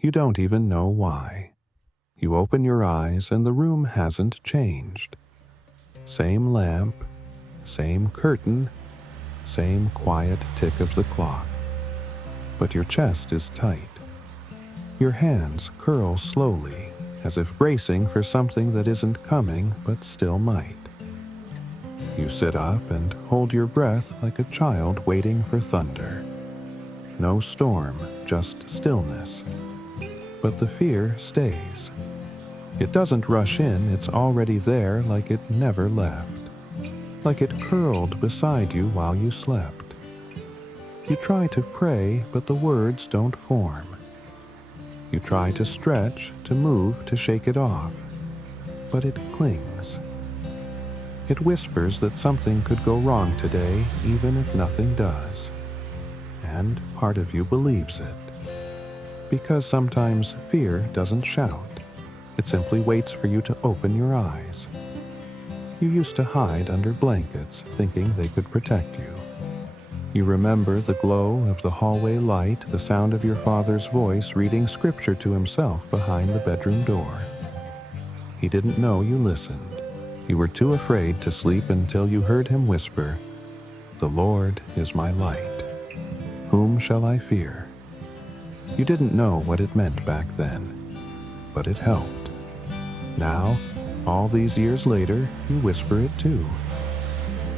You don't even know why. You open your eyes and the room hasn't changed. Same lamp, same curtain, same quiet tick of the clock. But your chest is tight. Your hands curl slowly, as if bracing for something that isn't coming but still might. You sit up and hold your breath like a child waiting for thunder. No storm, just stillness. But the fear stays. It doesn't rush in, it's already there like it never left. Like it curled beside you while you slept. You try to pray, but the words don't form. You try to stretch, to move, to shake it off. But it clings. It whispers that something could go wrong today, even if nothing does. And part of you believes it. Because sometimes fear doesn't shout. It simply waits for you to open your eyes. You used to hide under blankets, thinking they could protect you. You remember the glow of the hallway light, the sound of your father's voice reading scripture to himself behind the bedroom door. He didn't know you listened. You were too afraid to sleep until you heard him whisper, "The Lord is my light. Whom shall I fear?" You didn't know what it meant back then, but it helped. Now, all these years later, you whisper it too.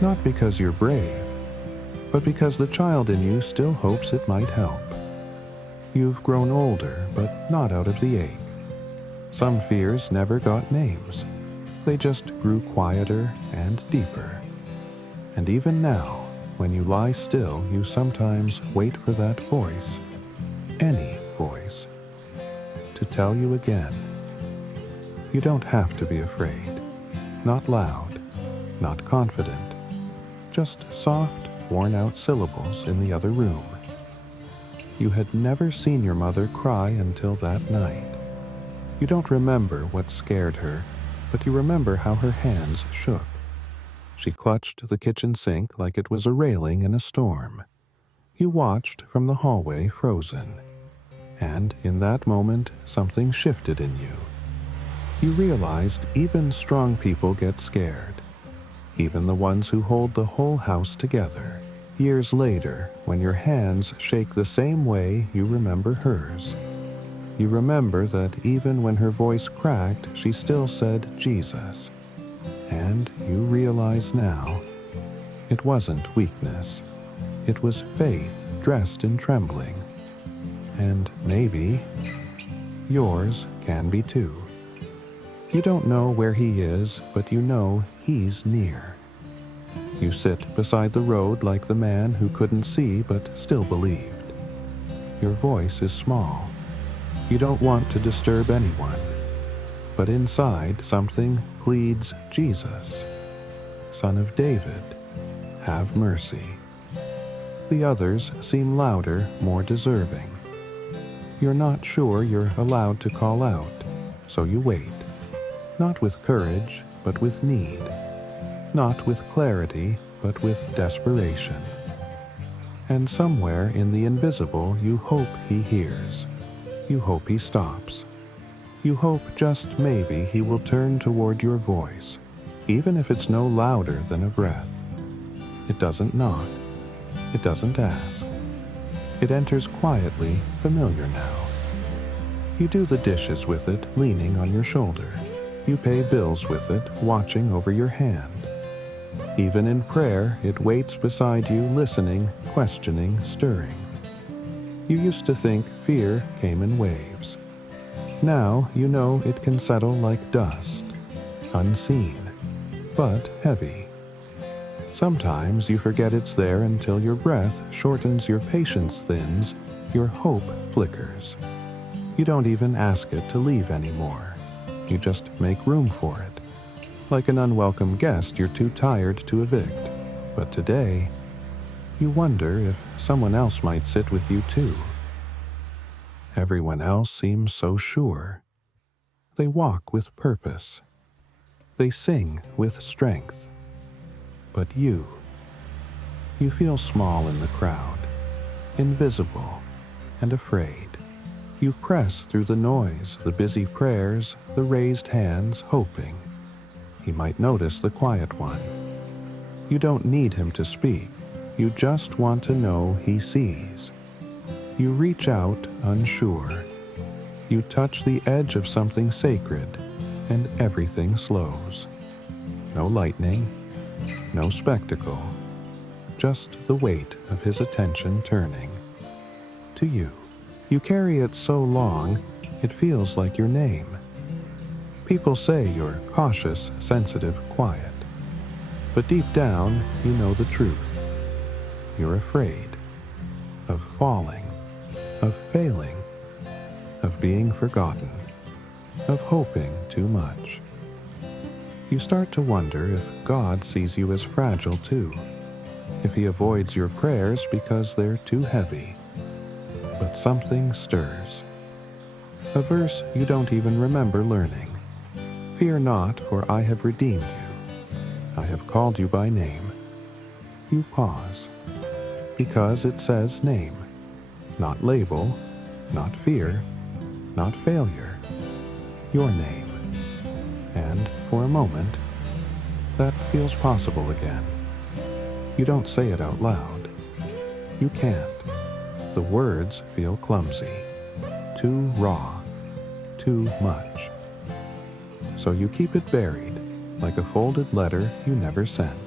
Not because you're brave, but because the child in you still hopes it might help. You've grown older, but not out of the ache. Some fears never got names. They just grew quieter and deeper. And even now, when you lie still, you sometimes wait for that voice, any voice, to tell you again. You don't have to be afraid. Not loud, not confident. Just soft, worn-out syllables in the other room. You had never seen your mother cry until that night. You don't remember what scared her, but you remember how her hands shook. She clutched the kitchen sink like it was a railing in a storm. You watched from the hallway, frozen. And in that moment, something shifted in you. You realized even strong people get scared. Even the ones who hold the whole house together. Years later, when your hands shake the same way, you remember hers. You remember that even when her voice cracked, she still said Jesus. And you realize now, it wasn't weakness. It was faith dressed in trembling. And maybe yours can be too. You don't know where he is, but you know he's near. You sit beside the road like the man who couldn't see but still believed. Your voice is small. You don't want to disturb anyone. But inside, something pleads Jesus. Son of David, have mercy. The others seem louder, more deserving. You're not sure you're allowed to call out, so you wait. Not with courage, but with need. Not with clarity, but with desperation. And somewhere in the invisible, you hope he hears. You hope he stops. You hope just maybe he will turn toward your voice, even if it's no louder than a breath. It doesn't knock. It doesn't ask. It enters quietly, familiar now. You do the dishes with it, leaning on your shoulder. You pay bills with it, watching over your hand. Even in prayer, it waits beside you, listening, questioning, stirring. You used to think fear came in waves. Now you know it can settle like dust, unseen, but heavy. Sometimes you forget it's there until your breath shortens, your patience thins, your hope flickers. You don't even ask it to leave anymore. You just make room for it. Like an unwelcome guest you're too tired to evict. But today, you wonder if someone else might sit with you too. Everyone else seems so sure. They walk with purpose. They sing with strength. But you feel small in the crowd, invisible and afraid. You press through the noise, the busy prayers, the raised hands, hoping he might notice the quiet one. You don't need him to speak. You just want to know he sees. You reach out, unsure. You touch the edge of something sacred, and everything slows. No lightning, no spectacle, just the weight of his attention turning to you. You carry it so long, it feels like your name. People say you're cautious, sensitive, quiet. But deep down, you know the truth. You're afraid of falling, of failing, of being forgotten, of hoping too much. You start to wonder if God sees you as fragile too, if he avoids your prayers because they're too heavy. But something stirs. A verse you don't even remember learning. Fear not, for I have redeemed you. I have called you by name. You pause, because it says name, not label, not fear, not failure, your name. And for a moment, that feels possible again. You don't say it out loud. You can't. The words feel clumsy, too raw, too much. So you keep it buried, like a folded letter you never sent.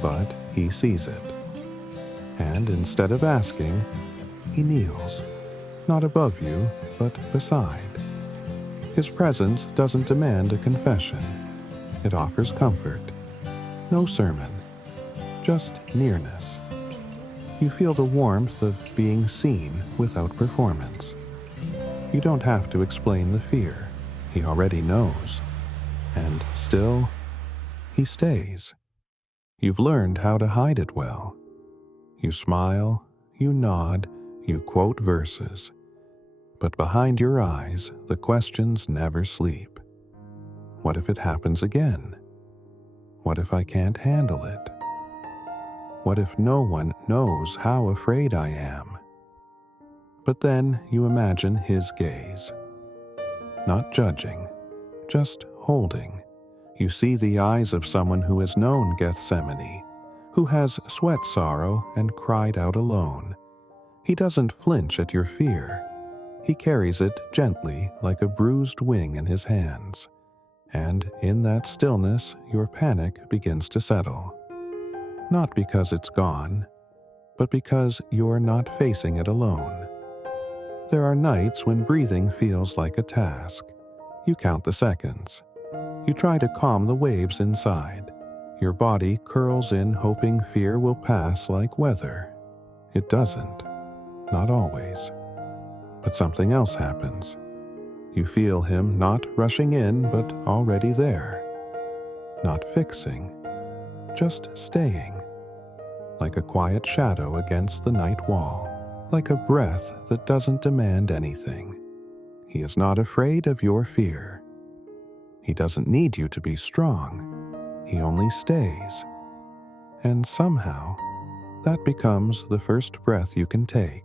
But he sees it. And instead of asking, he kneels, not above you, but beside. His presence doesn't demand a confession. It offers comfort. No sermon, just nearness. You feel the warmth of being seen without performance. You don't have to explain the fear. He already knows. And still, he stays. You've learned how to hide it well. You smile, you nod, you quote verses. But behind your eyes, the questions never sleep. What if it happens again? What if I can't handle it? What if no one knows how afraid I am? But then you imagine his gaze. Not judging, just holding. You see the eyes of someone who has known Gethsemane, who has sweat sorrow and cried out alone. He doesn't flinch at your fear. He carries it gently like a bruised wing in his hands. And in that stillness, your panic begins to settle. Not because it's gone, but because you're not facing it alone. There are nights when breathing feels like a task. You count the seconds. You try to calm the waves inside. Your body curls in hoping fear will pass like weather. It doesn't. Not always. But something else happens. You feel him not rushing in, but already there. Not fixing, just staying. Like a quiet shadow against the night wall. Like a breath that doesn't demand anything. He is not afraid of your fear. He doesn't need you to be strong. He only stays. And somehow, that becomes the first breath you can take.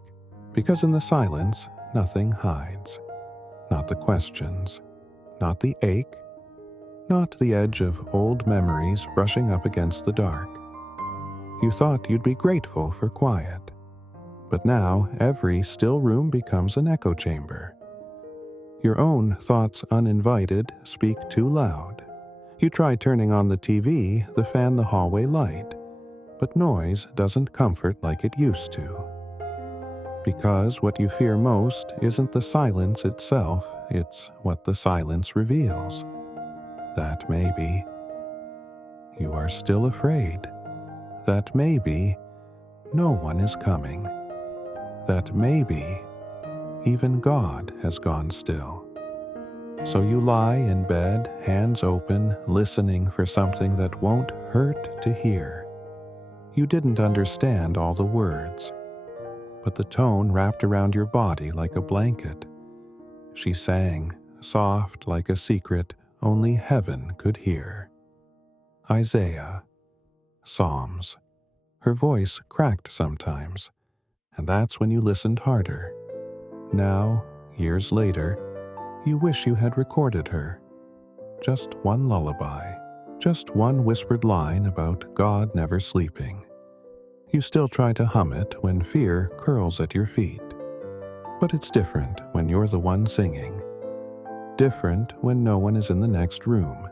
Because in the silence, nothing hides. Not the questions, not the ache, not the edge of old memories brushing up against the dark. You thought you'd be grateful for quiet, but now every still room becomes an echo chamber. Your own thoughts uninvited speak too loud. You try turning on the TV, the fan, the hallway light, but noise doesn't comfort like it used to. Because what you fear most isn't the silence itself, it's what the silence reveals. That maybe you are still afraid. That maybe no one is coming. That maybe even God has gone still. So you lie in bed, hands open, listening for something that won't hurt to hear. You didn't understand all the words, but the tone wrapped around your body like a blanket. She sang, soft like a secret only heaven could hear. Isaiah, Psalms. Her voice cracked sometimes, and that's when you listened harder. Now years later, you wish you had recorded her. Just one lullaby, just one whispered line about God never sleeping. You still try to hum it when fear curls at your feet. But it's different when you're the one singing. Different when no one is in the next room.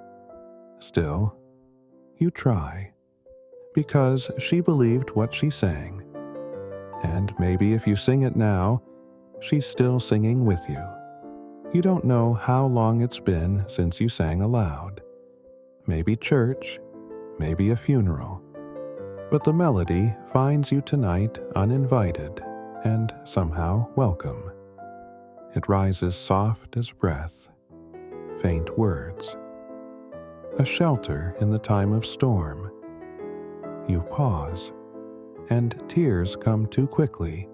Still, you try. Because she believed what she sang. And maybe if you sing it now, she's still singing with you. You don't know how long it's been since you sang aloud. Maybe church, maybe a funeral. But the melody finds you tonight uninvited and somehow welcome. It rises soft as breath, faint words. A shelter in the time of storm. You pause, and tears come too quickly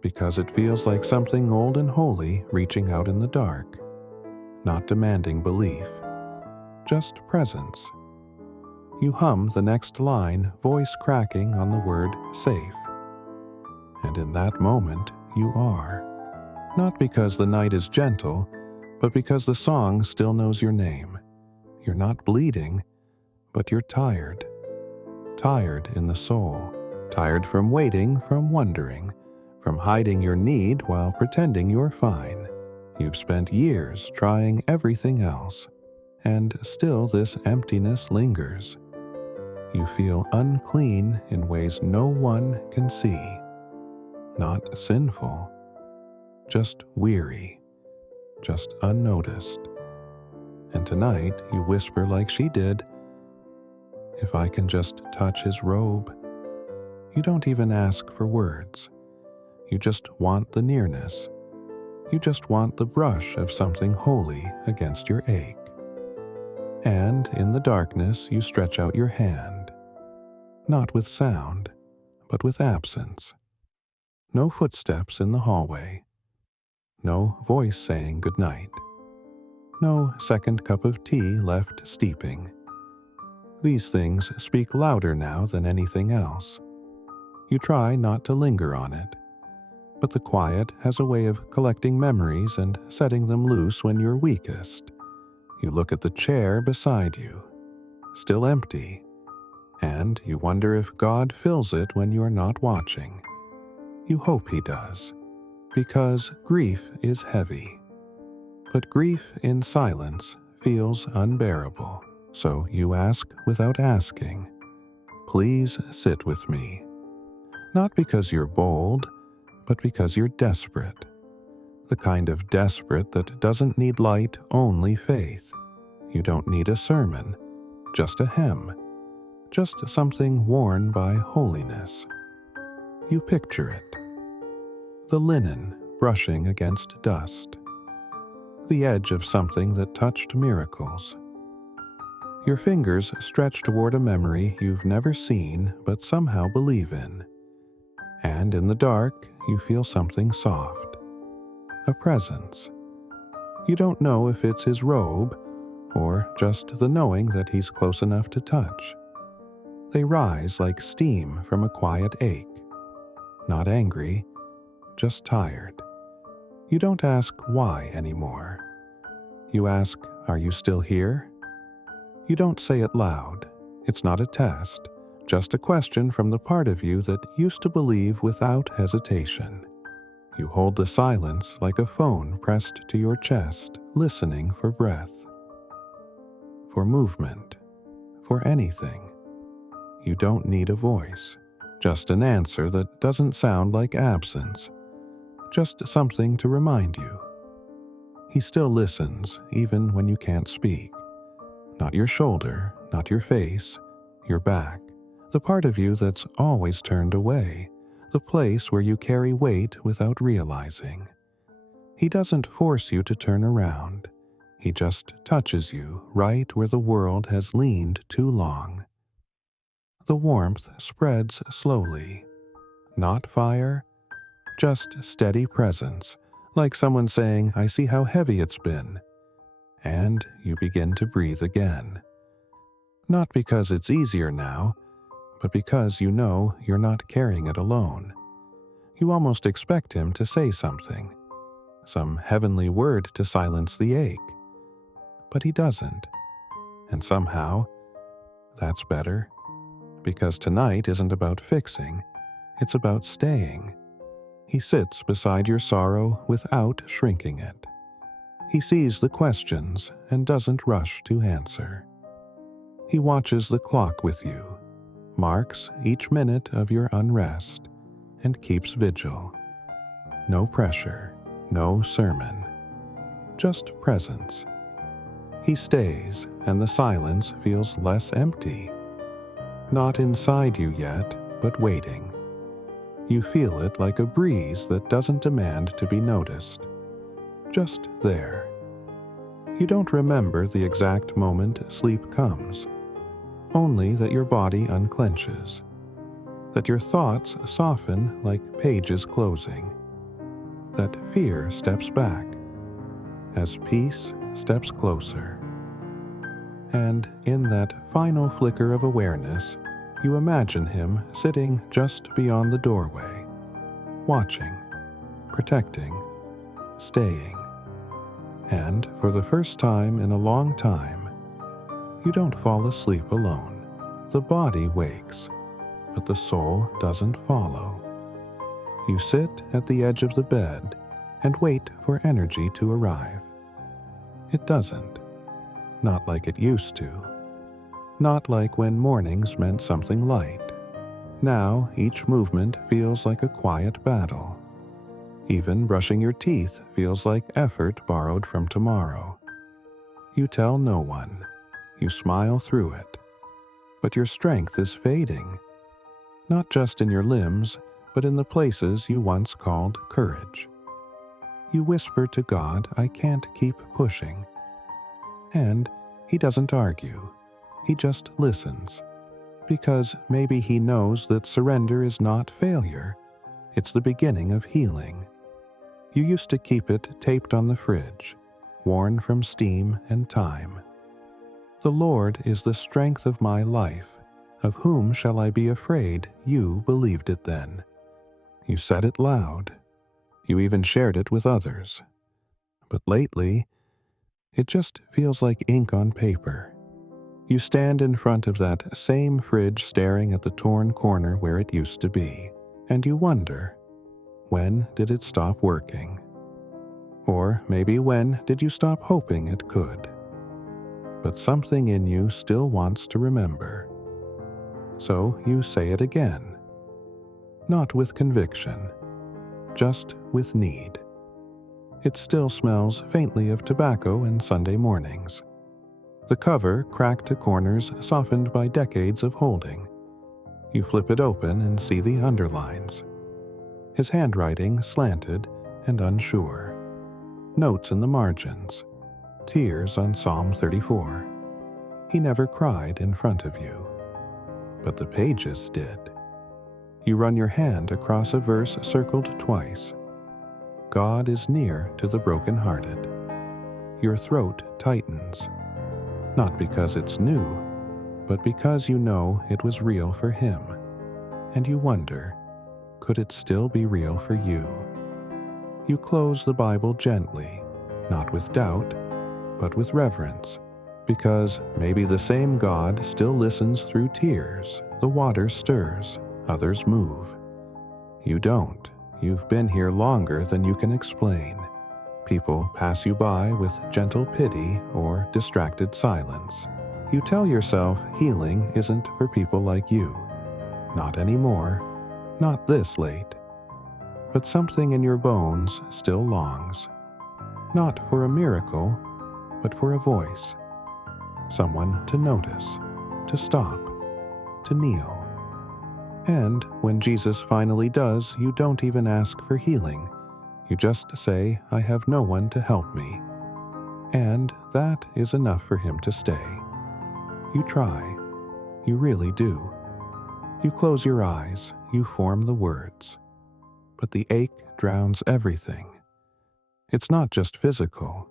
because it feels like something old and holy reaching out in the dark, not demanding belief, just presence. You hum the next line, voice cracking on the word safe. And in that moment, you are. Not because the night is gentle, but because the song still knows your name. You're not bleeding, but you're tired. Tired in the soul. Tired from waiting, from wondering, from hiding your need while pretending you're fine. You've spent years trying everything else, and still this emptiness lingers. You feel unclean in ways no one can see. Not sinful, just weary, just unnoticed. And tonight you whisper like she did, "If I can just touch his robe." You don't even ask for words. You just want the nearness. You just want the brush of something holy against your ache. And in the darkness you stretch out your hand, not with sound, but with absence. No footsteps in the hallway. No voice saying goodnight. No second cup of tea left steeping. These things speak louder now than anything else. You try not to linger on it, but the quiet has a way of collecting memories and setting them loose when you're weakest. You look at the chair beside you, still empty, and you wonder if God fills it when you're not watching. You hope he does, because grief is heavy. But grief in silence feels unbearable, so you ask without asking, "Please sit with me." Not because you're bold, but because you're desperate. The kind of desperate that doesn't need light, only faith. You don't need a sermon, just a hymn, just something worn by holiness. You picture it. The linen brushing against dust. The edge of something that touched miracles. Your fingers stretch toward a memory you've never seen but somehow believe in. And in the dark, you feel something soft. A presence. You don't know if it's his robe, or just the knowing that he's close enough to touch. They rise like steam from a quiet ache. Not angry, just tired. You don't ask why anymore. You ask, "Are you still here?" You don't say it loud. It's not a test, just a question from the part of you that used to believe without hesitation. You hold the silence like a phone pressed to your chest, listening for breath, for movement, for anything. You don't need a voice, just an answer that doesn't sound like absence, just something to remind you. He still listens, even when you can't speak. Not your shoulder, not your face, your back, the part of you that's always turned away, the place where you carry weight without realizing. He doesn't force you to turn around. He just touches you right where the world has leaned too long. The warmth spreads slowly. Not fire, just steady presence, like someone saying, "I see how heavy it's been." And you begin to breathe again. Not because it's easier now, but because you know you're not carrying it alone. You almost expect him to say something. some heavenly word to silence the ache. But he doesn't. And somehow, that's better, because tonight isn't about fixing, it's about staying. He sits beside your sorrow without shrinking it. He sees the questions and doesn't rush to answer. He watches the clock with you, marks each minute of your unrest, and keeps vigil. No pressure, no sermon, just presence. He stays, and the silence feels less empty. Not inside you yet, but waiting. You feel it like a breeze that doesn't demand to be noticed. Just there. You don't remember the exact moment sleep comes, only that your body unclenches, that your thoughts soften like pages closing, that fear steps back as peace steps closer. And in that final flicker of awareness, you imagine him sitting just beyond the doorway, watching, protecting, staying. And for the first time in a long time, you don't fall asleep alone. The body wakes, but the soul doesn't follow. You sit at the edge of the bed and wait for energy to arrive. It doesn't. Not like it used to. Not like when mornings meant something light. Now each movement feels like a quiet battle. Even brushing your teeth feels like effort borrowed from tomorrow. You tell no one. You smile through it. But your strength is fading. Not just in your limbs, but in the places you once called courage. You whisper to God, I can't keep pushing. And he doesn't argue. He just listens. Because maybe he knows that surrender is not failure. It's the beginning of healing. You used to keep it taped on the fridge, worn from steam and time. The Lord is the strength of my life. Of whom shall I be afraid? You believed it then. You said it loud. You even shared it with others. But lately, it just feels like ink on paper. You stand in front of that same fridge staring at the torn corner where it used to be, and you wonder, when did it stop working? Or maybe when did you stop hoping it could? But something in you still wants to remember. So you say it again. Not with conviction, just with need. It still smells faintly of tobacco and Sunday mornings. The cover cracked to corners softened by decades of holding. You flip it open and see the underlines. His handwriting slanted and unsure. Notes in the margins. Tears on Psalm 34. He never cried in front of you. But the pages did. You run your hand across a verse circled twice. God is near to the brokenhearted. Your throat tightens. Not because it's new, but because you know it was real for him. And you wonder, could it still be real for you? You close the Bible gently, not with doubt, but with reverence, because maybe the same God still listens through tears. The water stirs, others move. You don't. You've been here longer than you can explain. People pass you by with gentle pity or distracted silence. You tell yourself healing isn't for people like you. Not anymore. Not this late. But something in your bones still longs. Not for a miracle, but for a voice. Someone to notice, to stop, to kneel. And when Jesus finally does, you don't even ask for healing. You just say, I have no one to help me. And that is enough for him to stay. You try. You really do. You close your eyes. You form the words. But the ache drowns everything. It's not just physical.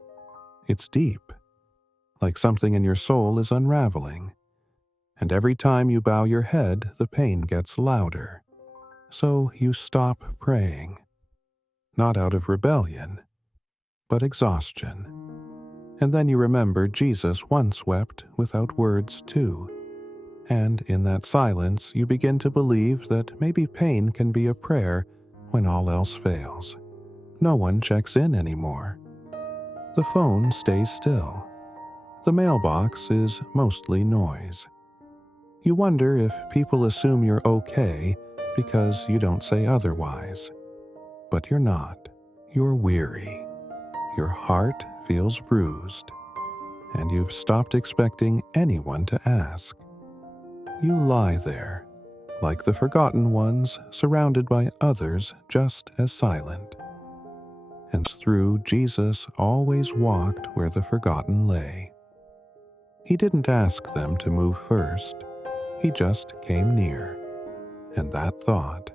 It's deep. Like something in your soul is unraveling. And every time you bow your head, the pain gets louder. So you stop praying. Not out of rebellion, but exhaustion. And then you remember Jesus once wept without words too. And in that silence, you begin to believe that maybe pain can be a prayer when all else fails. No one checks in anymore. The phone stays still. The mailbox is mostly noise. You wonder if people assume you're okay because you don't say otherwise. But you're not. You're weary. Your heart feels bruised. And you've stopped expecting anyone to ask. You lie there, like the forgotten ones, surrounded by others just as silent. And through Jesus always walked where the forgotten lay. He didn't ask them to move first. He just came near. And that thought,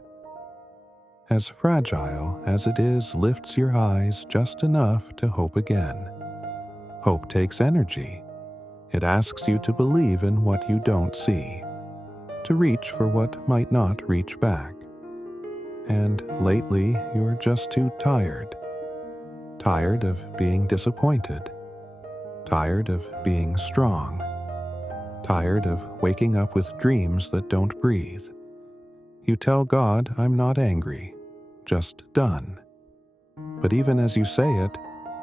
as fragile as it is, lifts your eyes just enough to hope again. Hope takes energy. It asks you to believe in what you don't see, to reach for what might not reach back. And lately, you're just too tired. Tired of being disappointed. Tired of being strong. Tired of waking up with dreams that don't breathe. You tell God, I'm not angry, just done. But even as you say it,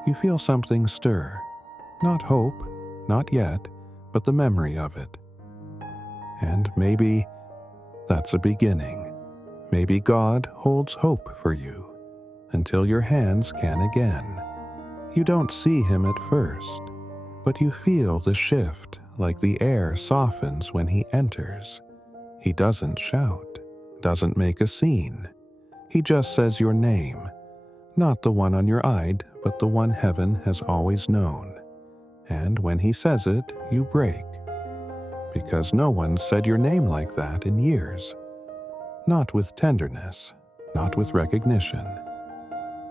you feel something stir. Not hope, not yet, but the memory of it. And maybe that's a beginning. Maybe God holds hope for you until your hands can again. You don't see him at first, but you feel the shift like the air softens when he enters. He doesn't shout, doesn't make a scene. He just says your name, not the one on your ID, but the one heaven has always known. And when he says it, you break. Because no one said your name like that in years. Not with tenderness, not with recognition.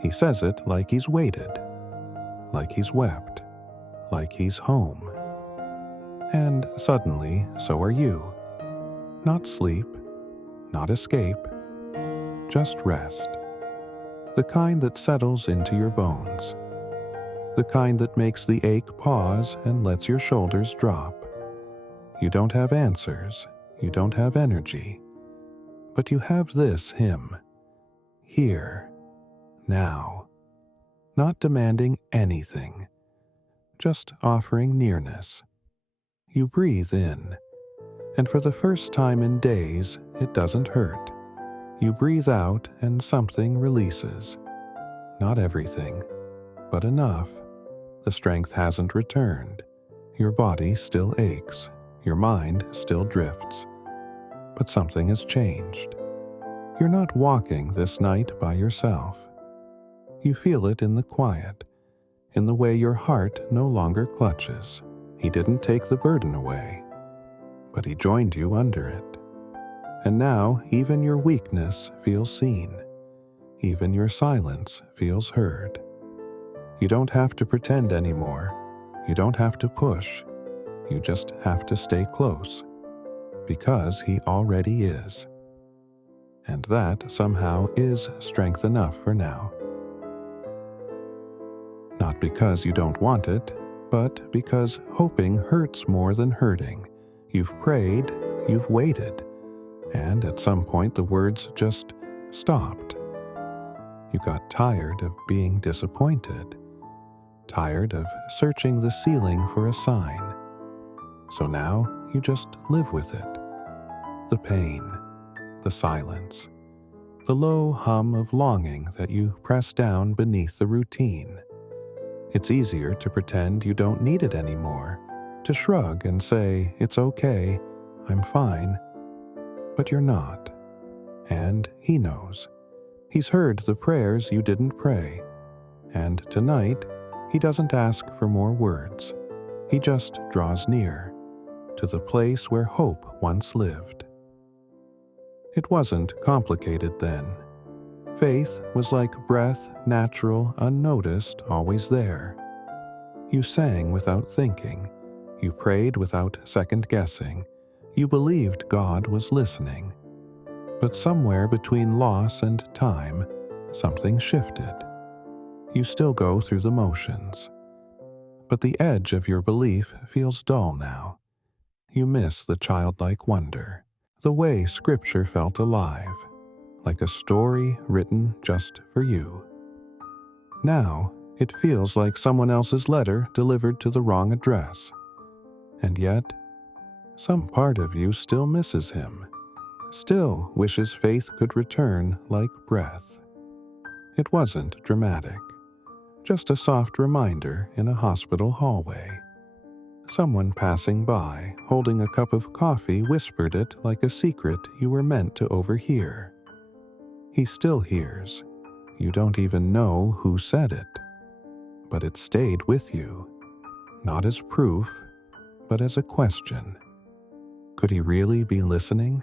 He says it like he's waited, like he's wept, like he's home. And suddenly, so are you. Not sleep, not escape, just rest. The kind that settles into your bones. The kind that makes the ache pause and lets your shoulders drop. You don't have answers, you don't have energy, but you have this hymn. Here, now. Not demanding anything, just offering nearness. You breathe in, and for the first time in days, it doesn't hurt. You breathe out and something releases. Not everything, but enough. The strength hasn't returned. Your body still aches. Your mind still drifts. But something has changed. You're not walking this night by yourself. You feel it in the quiet, in the way your heart no longer clutches. He didn't take the burden away, but he joined you under it. And now even your weakness feels seen. Even your silence feels heard. You don't have to pretend anymore. You don't have to push. You just have to stay close, because he already is. And that somehow is strength enough for now. Not because you don't want it, but because hoping hurts more than hurting. You've prayed, you've waited, and at some point the words just stopped. You got tired of being disappointed, tired of searching the ceiling for a sign. So now you just live with it. The pain, the silence, the low hum of longing that you press down beneath the routine. It's easier to pretend you don't need it anymore, to shrug and say, it's okay, I'm fine. But you're not. And he knows. He's heard the prayers you didn't pray. And tonight, he doesn't ask for more words. He just draws near, to the place where hope once lived. It wasn't complicated then. Faith was like breath, natural, unnoticed, always there. You sang without thinking. You prayed without second-guessing. You believed God was listening. But somewhere between loss and time, something shifted. You still go through the motions, but the edge of your belief feels dull now. You miss the childlike wonder, the way Scripture felt alive, like a story written just for you. Now, it feels like someone else's letter delivered to the wrong address. And yet, some part of you still misses him, still wishes faith could return like breath. It wasn't dramatic, just a soft reminder in a hospital hallway. Someone passing by, holding a cup of coffee, whispered it like a secret you were meant to overhear. He still hears. You don't even know who said it. But it stayed with you, not as proof, but as a question. Could he really be listening?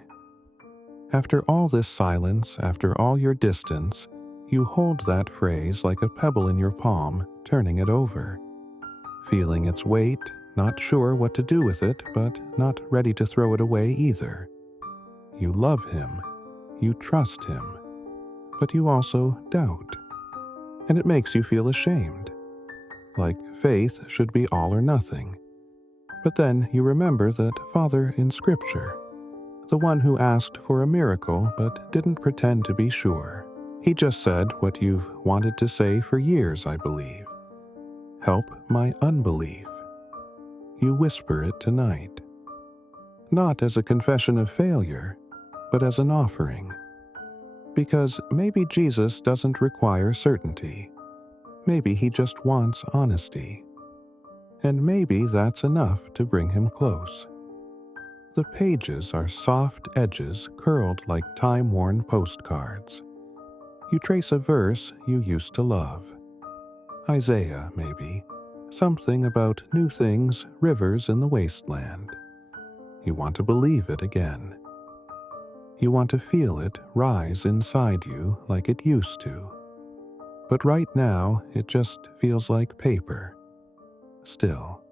After all this silence, after all your distance, you hold that phrase like a pebble in your palm, turning it over, feeling its weight, not sure what to do with it, but not ready to throw it away either. You love him, you trust him, but you also doubt, and it makes you feel ashamed, like faith should be all or nothing. But then you remember that Father in Scripture, the one who asked for a miracle but didn't pretend to be sure. He just said what you've wanted to say for years, I believe. Help my unbelief. You whisper it tonight. Not as a confession of failure, but as an offering. Because maybe Jesus doesn't require certainty. Maybe he just wants honesty. And maybe that's enough to bring him close. The pages are soft edges curled like time-worn postcards. You trace a verse you used to love. Isaiah, maybe. Something about new things, rivers in the wasteland. You want to believe it again. You want to feel it rise inside you like it used to. But right now, it just feels like paper. Still.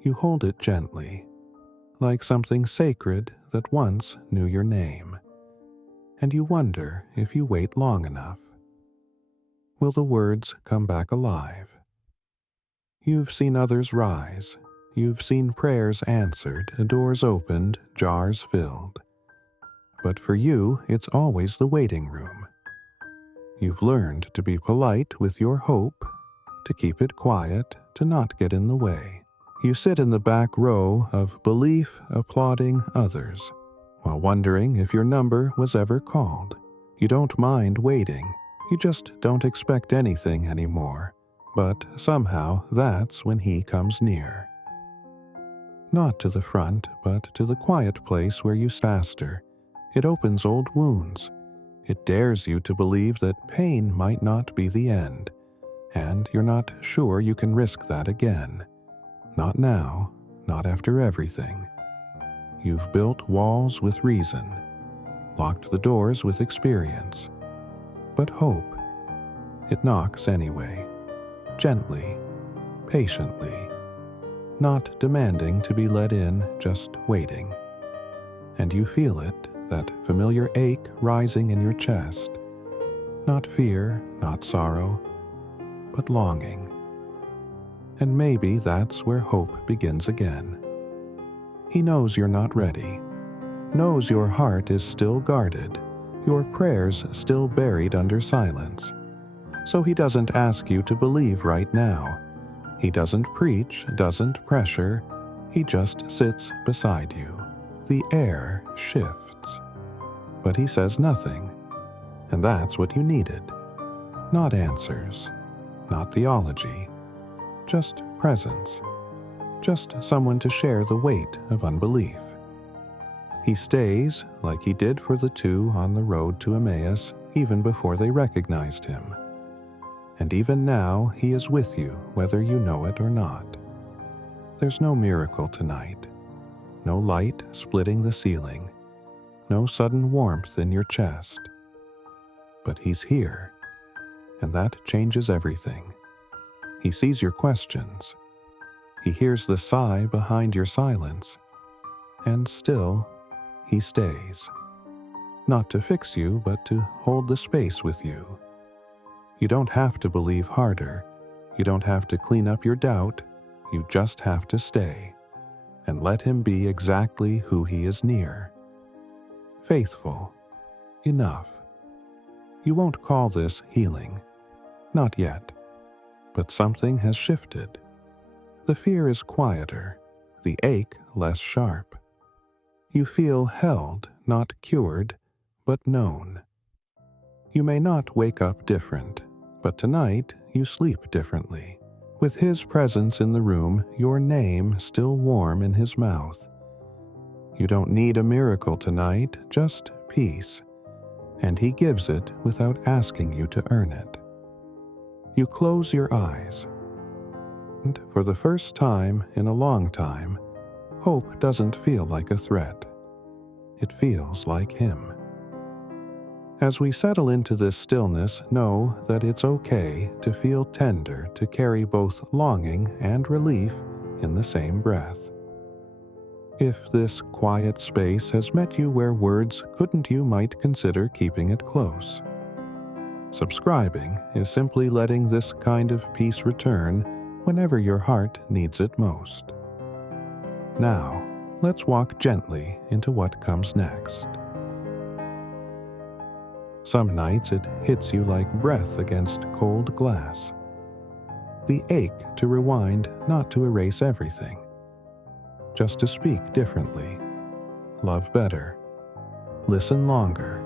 You hold it gently, like something sacred that once knew your name. And you wonder if you wait long enough. Will the words come back alive? You've seen others rise. You've seen prayers answered, doors opened, jars filled. But for you, it's always the waiting room. You've learned to be polite with your hope, to keep it quiet, to not get in the way. You sit in the back row of belief applauding others, while wondering if your number was ever called. You don't mind waiting, you just don't expect anything anymore. But somehow that's when he comes near. Not to the front, but to the quiet place where you faster. It opens old wounds. It dares you to believe that pain might not be the end, and you're not sure you can risk that again. Not now, not after everything. You've built walls with reason, locked the doors with experience. But hope, it knocks anyway, gently, patiently, not demanding to be let in, just waiting. And you feel it, that familiar ache rising in your chest. Not fear, not sorrow, but longing. And maybe that's where hope begins again. He knows you're not ready, knows your heart is still guarded, your prayers still buried under silence. So he doesn't ask you to believe right now. He doesn't preach, doesn't pressure, he just sits beside you. The air shifts. But he says nothing, and that's what you needed. Not answers, not theology, just presence, just someone to share the weight of unbelief. He stays like he did for the two on the road to Emmaus even before they recognized him. And even now he is with you whether you know it or not. There's no miracle tonight, no light splitting the ceiling, no sudden warmth in your chest. But he's here, and that changes everything. He sees your questions. He hears the sigh behind your silence. And still, he stays. Not to fix you, but to hold the space with you. You don't have to believe harder. You don't have to clean up your doubt. You just have to stay and let him be exactly who he is near. Faithful. Enough. You won't call this healing. Not yet. But something has shifted. The fear is quieter, the ache less sharp. You feel held, not cured, but known. You may not wake up different, but tonight you sleep differently. With his presence in the room, your name still warm in his mouth. You don't need a miracle tonight, just peace, and he gives it without asking you to earn it. You close your eyes, and for the first time in a long time, hope doesn't feel like a threat. It feels like him. As we settle into this stillness, know that it's okay to feel tender, to carry both longing and relief in the same breath. If this quiet space has met you where words couldn't, you might consider keeping it close. Subscribing is simply letting this kind of peace return whenever your heart needs it most. Now, let's walk gently into what comes next. Some nights it hits you like breath against cold glass. The ache to rewind, not to erase everything. Just to speak differently. Love better. Listen longer.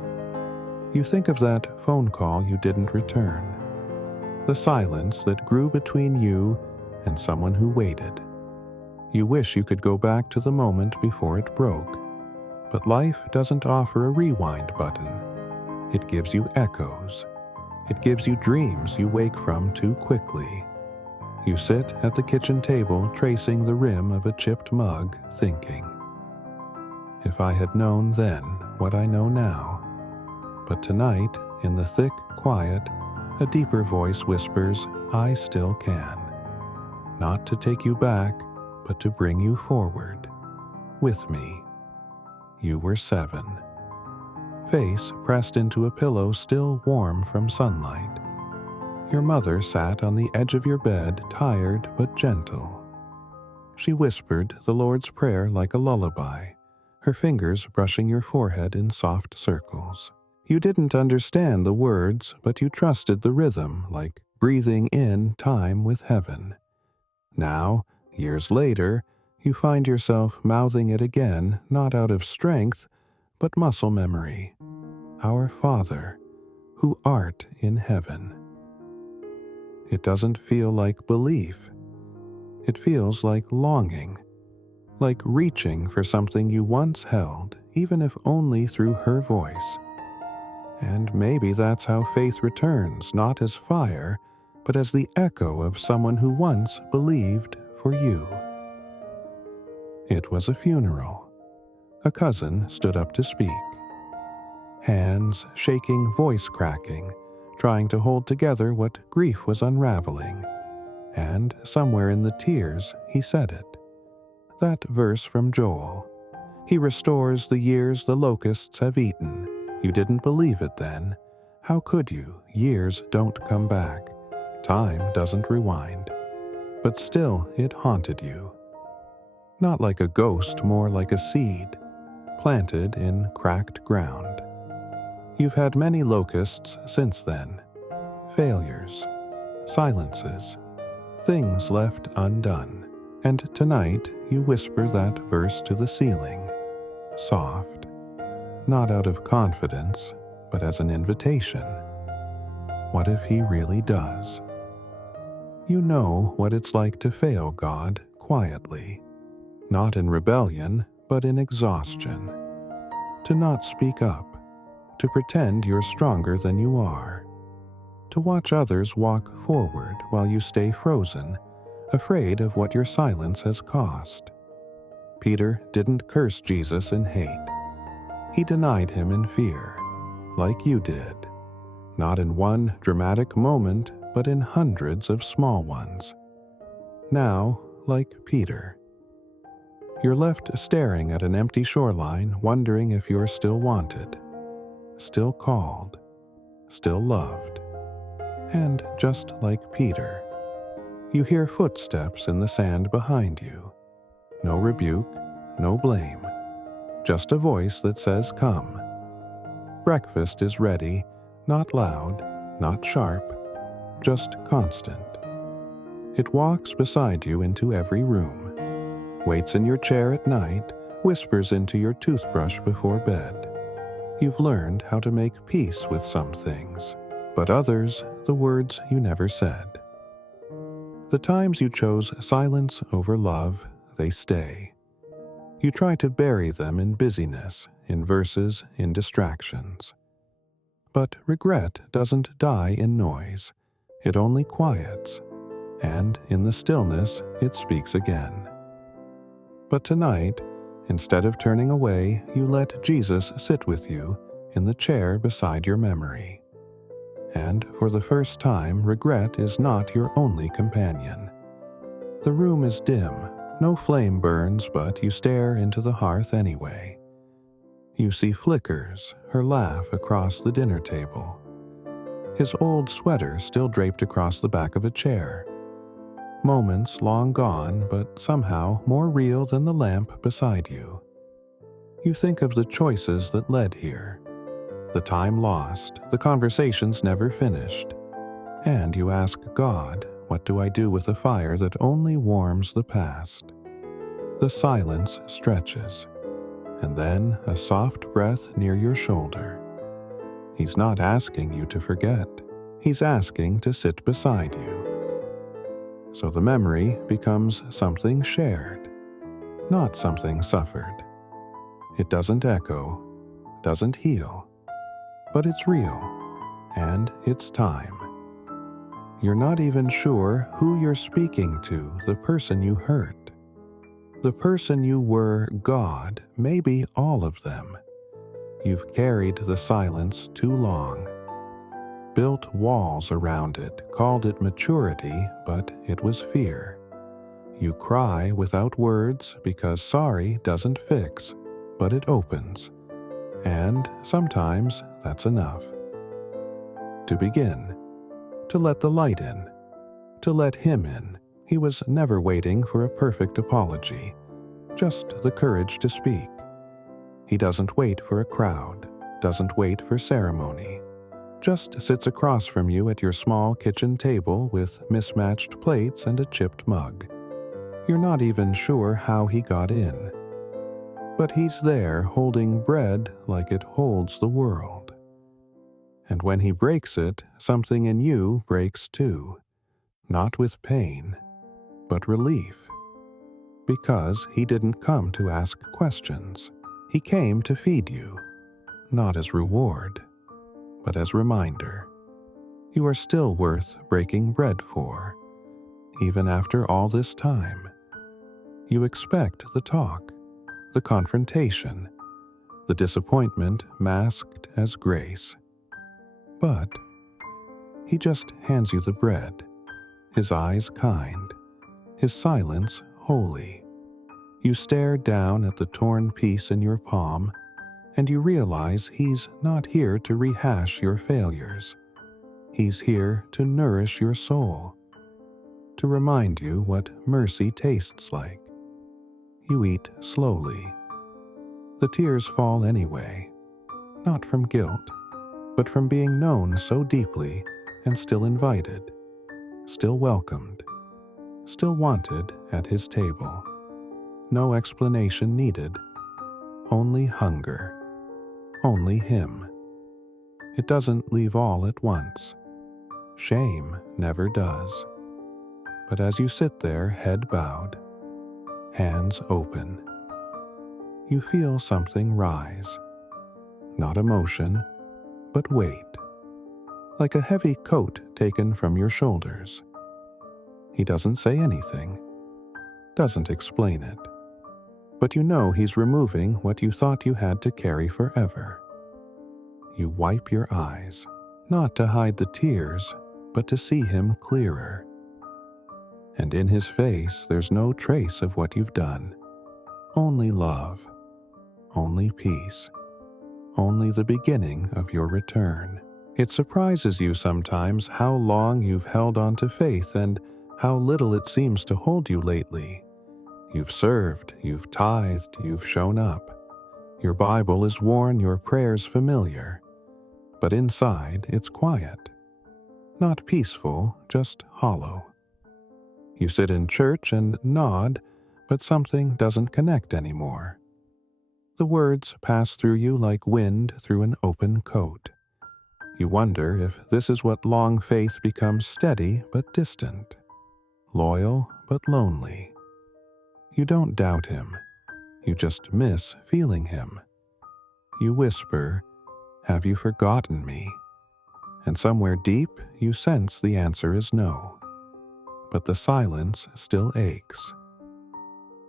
You think of that phone call you didn't return. The silence that grew between you and someone who waited. You wish you could go back to the moment before it broke. But life doesn't offer a rewind button. It gives you echoes. It gives you dreams you wake from too quickly. You sit at the kitchen table tracing the rim of a chipped mug, thinking, if I had known then what I know now. But tonight, in the thick quiet, a deeper voice whispers, I still can. Not to take you back, but to bring you forward. With me. You were 7. Face pressed into a pillow still warm from sunlight. Your mother sat on the edge of your bed, tired but gentle. She whispered the Lord's Prayer like a lullaby, her fingers brushing your forehead in soft circles. You didn't understand the words, but you trusted the rhythm, like breathing in time with heaven. Now, years later, you find yourself mouthing it again, not out of strength, but muscle memory. Our Father, who art in heaven. It doesn't feel like belief. It feels like longing, like reaching for something you once held, even if only through her voice. And maybe that's how faith returns, not as fire, but as the echo of someone who once believed for you. It was a funeral. A cousin stood up to speak. Hands shaking, voice cracking, trying to hold together what grief was unraveling. And somewhere in the tears, he said it. That verse from Joel. He restores the years the locusts have eaten. You didn't believe it then. How could you? Years don't come back. Time doesn't rewind. But still, it haunted you. Not like a ghost, more like a seed, planted in cracked ground. You've had many locusts since then. Failures, silences, things left undone. And tonight you whisper that verse to the ceiling, soft, not out of confidence, but as an invitation. What if he really does? You know what it's like to fail God quietly, not in rebellion, but in exhaustion. To not speak up, to pretend you're stronger than you are, to watch others walk forward while you stay frozen, afraid of what your silence has cost. Peter didn't curse Jesus in hate. He denied him in fear, like you did, not in one dramatic moment, but in hundreds of small ones. Now, like Peter, you're left staring at an empty shoreline, wondering if you're still wanted, still called, still loved. And just like Peter, you hear footsteps in the sand behind you. No rebuke, no blame, just a voice that says, "Come." Breakfast is ready, not loud, not sharp, just constant. It walks beside you into every room, waits in your chair at night, whispers into your toothbrush before bed. You've learned how to make peace with some things, but others, the words you never said. The times you chose silence over love, they stay. You try to bury them in busyness, in verses, in distractions. But regret doesn't die in noise. It only quiets, and in the stillness it speaks again. But tonight, instead of turning away, you let Jesus sit with you in the chair beside your memory. And for the first time, regret is not your only companion. The room is dim, no flame burns, but you stare into the hearth anyway. You see flickers, her laugh across the dinner table. His old sweater still draped across the back of a chair. Moments long gone, but somehow more real than the lamp beside you. You think of the choices that led here, the time lost, the conversations never finished, and you ask God, what do I do with a fire that only warms the past? The silence stretches, and then a soft breath near your shoulder. He's not asking you to forget, he's asking to sit beside you. So the memory becomes something shared, not something suffered. It doesn't echo, doesn't heal, but it's real, and it's time. You're not even sure who you're speaking to, the person you hurt. The person you were, God, maybe all of them. You've carried the silence too long. Built walls around it, called it maturity, but it was fear. You cry without words because sorry doesn't fix, but it opens. And sometimes that's enough. To begin, to let the light in, to let him in. He was never waiting for a perfect apology, just the courage to speak. He doesn't wait for a crowd, doesn't wait for ceremony, just sits across from you at your small kitchen table with mismatched plates and a chipped mug. You're not even sure how he got in. But he's there holding bread like it holds the world. And when he breaks it, something in you breaks too, not with pain, but relief. Because he didn't come to ask questions. He came to feed you, not as reward, but as reminder. You are still worth breaking bread for, even after all this time. You expect the talk, the confrontation, the disappointment masked as grace. But he just hands you the bread, his eyes kind, his silence holy. You stare down at the torn piece in your palm, and you realize he's not here to rehash your failures. He's here to nourish your soul, to remind you what mercy tastes like. You eat slowly. The tears fall anyway, not from guilt, but from being known so deeply and still invited, still welcomed, still wanted at his table. No explanation needed, only hunger, only him. It doesn't leave all at once. Shame never does. But as you sit there, head bowed, hands open, you feel something rise. Not emotion, but weight. Like a heavy coat taken from your shoulders. He doesn't say anything, doesn't explain it. But you know he's removing what you thought you had to carry forever. You wipe your eyes, not to hide the tears, but to see him clearer. And in his face there's no trace of what you've done. Only love, only peace, only the beginning of your return. It surprises you sometimes how long you've held on to faith and how little it seems to hold you lately. You've served, you've tithed, you've shown up. Your Bible is worn, your prayers familiar. But inside, it's quiet. Not peaceful, just hollow. You sit in church and nod, but something doesn't connect anymore. The words pass through you like wind through an open coat. You wonder if this is what long faith becomes, steady but distant, loyal but lonely. You don't doubt him. You just miss feeling him. You whisper, "Have you forgotten me?" And somewhere deep, you sense the answer is no. But the silence still aches.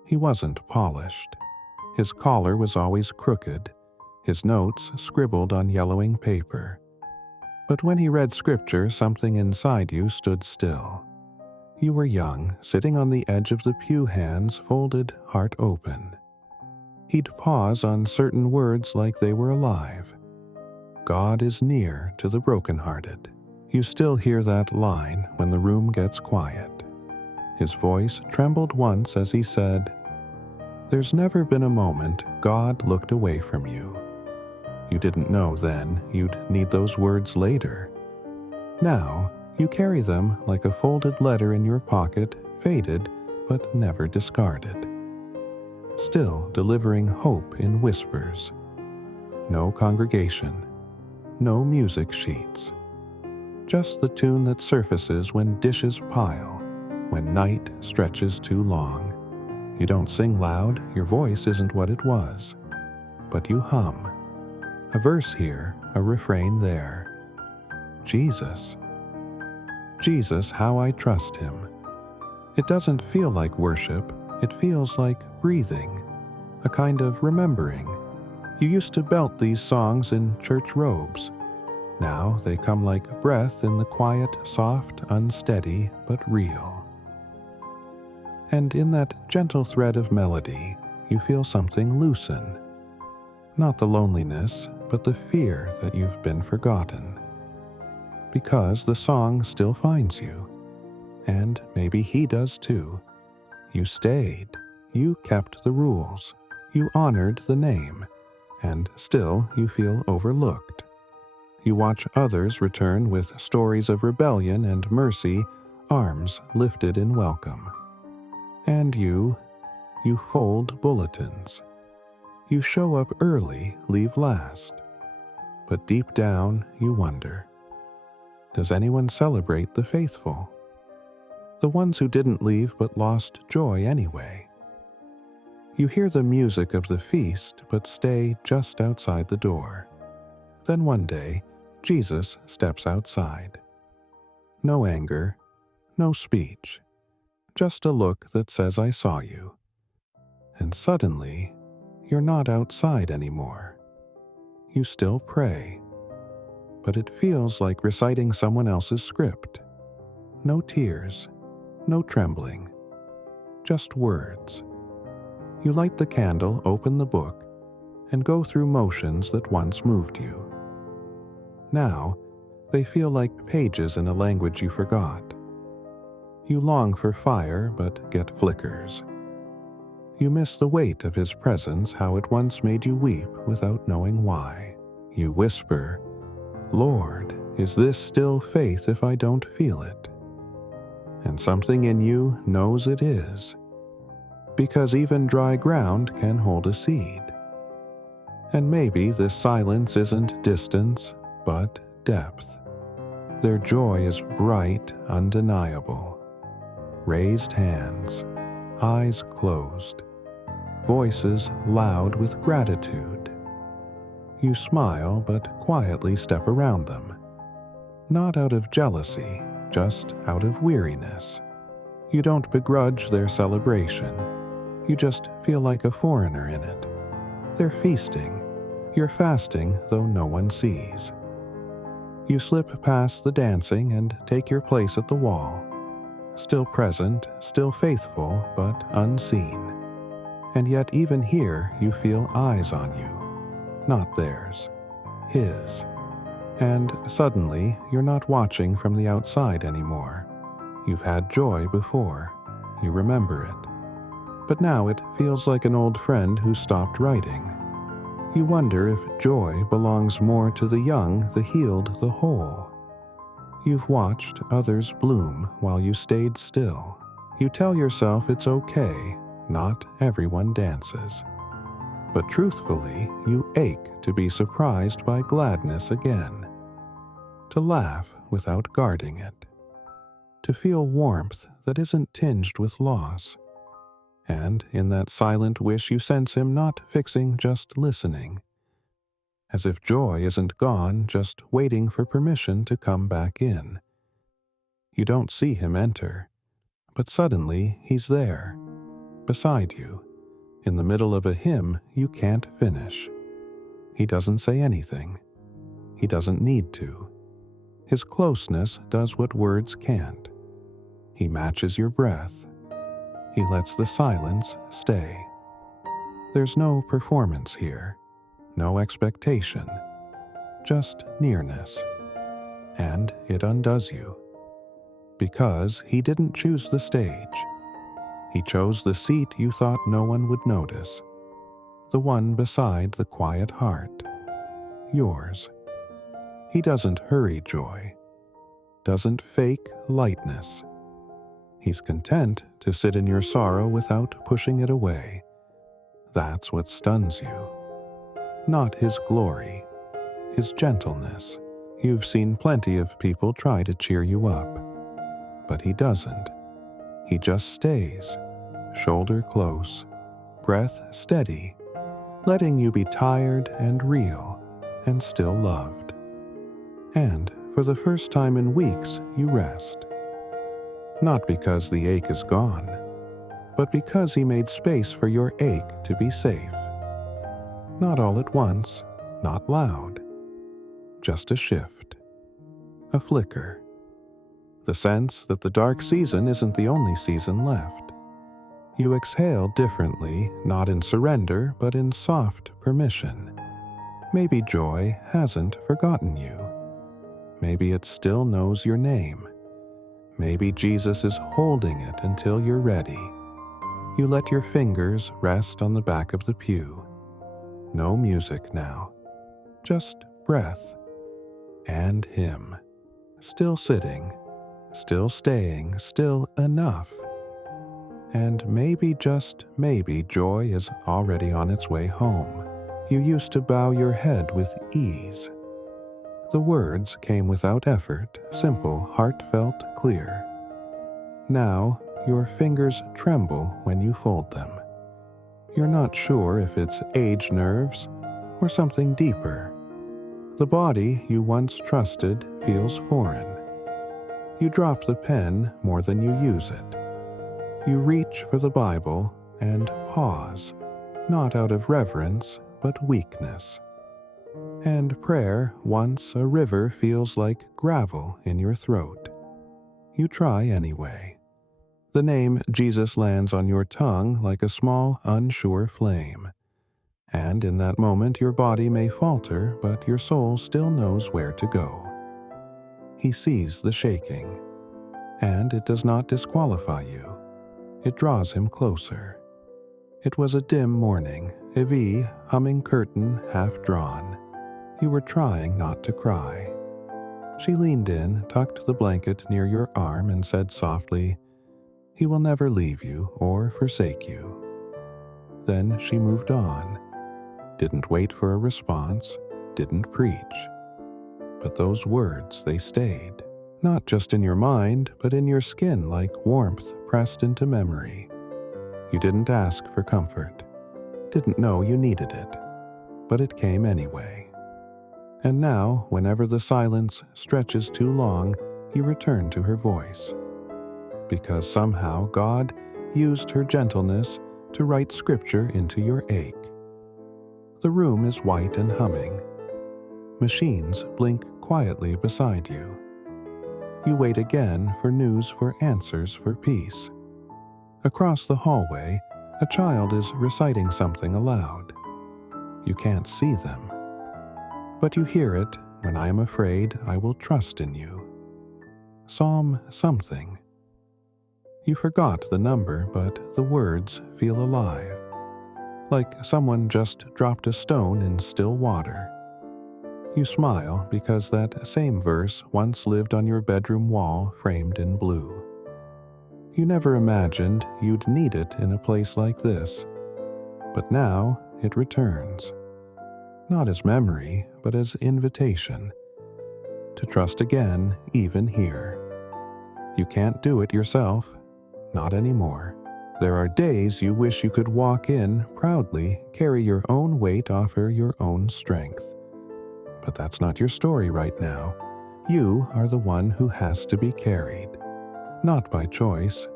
He wasn't polished. His collar was always crooked, his notes scribbled on yellowing paper. But when he read scripture, something inside you stood still. You were young, sitting on the edge of the pew, hands folded, heart open. He'd pause on certain words like they were alive. God is near to the brokenhearted. You still hear that line when the room gets quiet. His voice trembled once as he said, "There's never been a moment God looked away from you." You didn't know then you'd need those words later. Now, you carry them like a folded letter in your pocket, faded but never discarded. Still delivering hope in whispers. No congregation, no music sheets. Just the tune that surfaces when dishes pile, when night stretches too long. You don't sing loud, your voice isn't what it was. But you hum. A verse here, a refrain there. Jesus. Jesus, how I trust him. It doesn't feel like worship, it feels like breathing, a kind of remembering. You used to belt these songs in church robes. Now they come like breath in the quiet, soft, unsteady, but real. And in that gentle thread of melody, you feel something loosen. Not the loneliness, but the fear that you've been forgotten. Because the song still finds you. And maybe he does too. You stayed. You kept the rules. You honored the name. And still you feel overlooked. You watch others return with stories of rebellion and mercy, arms lifted in welcome. And you fold bulletins. You show up early, leave last. But deep down, you wonder, does anyone celebrate the faithful? The ones who didn't leave but lost joy anyway. You hear the music of the feast but stay just outside the door. Then one day, Jesus steps outside. No anger, no speech, just a look that says, "I saw you." And suddenly, you're not outside anymore. You still pray, but it feels like reciting someone else's script. No tears, no trembling, just words. You light the candle, open the book, and go through motions that once moved you. Now, they feel like pages in a language you forgot. You long for fire, but get flickers. You miss the weight of his presence, how it once made you weep without knowing why. You whisper, "Lord, is this still faith if I don't feel it?" And something in you knows it is. Because even dry ground can hold a seed. And maybe this silence isn't distance, but depth. Their joy is bright, undeniable. Raised hands, eyes closed, voices loud with gratitude. You smile but quietly step around them. Not out of jealousy, just out of weariness. You don't begrudge their celebration. You just feel like a foreigner in it. They're feasting. You're fasting, though no one sees. You slip past the dancing and take your place at the wall. Still present, still faithful, but unseen. And yet even here you feel eyes on you. Not theirs. His. And suddenly, you're not watching from the outside anymore. You've had joy before. You remember it. But now it feels like an old friend who stopped writing. You wonder if joy belongs more to the young, the healed, the whole. You've watched others bloom while you stayed still. You tell yourself it's okay, not everyone dances. But truthfully, you ache to be surprised by gladness again. To laugh without guarding it. To feel warmth that isn't tinged with loss. And in that silent wish you sense him not fixing, just listening. As if joy isn't gone, just waiting for permission to come back in. You don't see him enter, but suddenly he's there, beside you, in the middle of a hymn you can't finish. He doesn't say anything. He doesn't need to. His closeness does what words can't. He matches your breath. He lets the silence stay. There's no performance here, no expectation, just nearness. And it undoes you. Because he didn't choose the stage. He chose the seat you thought no one would notice. The one beside the quiet heart. Yours. He doesn't hurry joy. Doesn't fake lightness. He's content to sit in your sorrow without pushing it away. That's what stuns you. Not his glory, his gentleness. You've seen plenty of people try to cheer you up. But he doesn't. He just stays, shoulder close, breath steady, letting you be tired and real and still loved. And for the first time in weeks, you rest. Not because the ache is gone, but because he made space for your ache to be safe. Not all at once, not loud. Just a shift. A flicker. The sense that the dark season isn't the only season left. You exhale differently, not in surrender, but in soft permission. Maybe joy hasn't forgotten you. Maybe it still knows your name. Maybe Jesus is holding it until you're ready. You let your fingers rest on the back of the pew. No music now. Just breath. And him. Still sitting. Still staying. Still enough. And maybe, just maybe, joy is already on its way home. You used to bow your head with ease. The words came without effort, simple, heartfelt, clear. Now, your fingers tremble when you fold them. You're not sure if it's age nerves or something deeper. The body you once trusted feels foreign. You drop the pen more than you use it. You reach for the Bible and pause, not out of reverence, but weakness. And prayer, once a river, feels like gravel in your throat. You try anyway. The name Jesus lands on your tongue like a small, unsure flame. And in that moment your body may falter, but your soul still knows where to go. He sees the shaking. And it does not disqualify you. It draws him closer. It was a dim morning, a V, humming curtain half drawn. You were trying not to cry. She leaned in, tucked the blanket near your arm, and said softly, "He will never leave you or forsake you." Then she moved on. Didn't wait for a response, didn't preach. But those words, they stayed. Not just in your mind, but in your skin like warmth pressed into memory. You didn't ask for comfort. Didn't know you needed it. But it came anyway. And now, whenever the silence stretches too long, you return to her voice. Because somehow God used her gentleness to write scripture into your ache. The room is white and humming. Machines blink quietly beside you. You wait again for news, for answers, for peace. Across the hallway, a child is reciting something aloud. You can't see them, but you hear it when I am afraid, I will trust in you. Psalm something. You forgot the number, but the words feel alive, like someone just dropped a stone in still water. You smile because that same verse once lived on your bedroom wall framed in blue. You never imagined you'd need it in a place like this, but now it returns, not as memory, but as invitation, to trust again even here. You can't do it yourself, not anymore. There are days you wish you could walk in proudly, carry your own weight, offer your own strength. But that's not your story right now. You are the one who has to be carried, not by choice,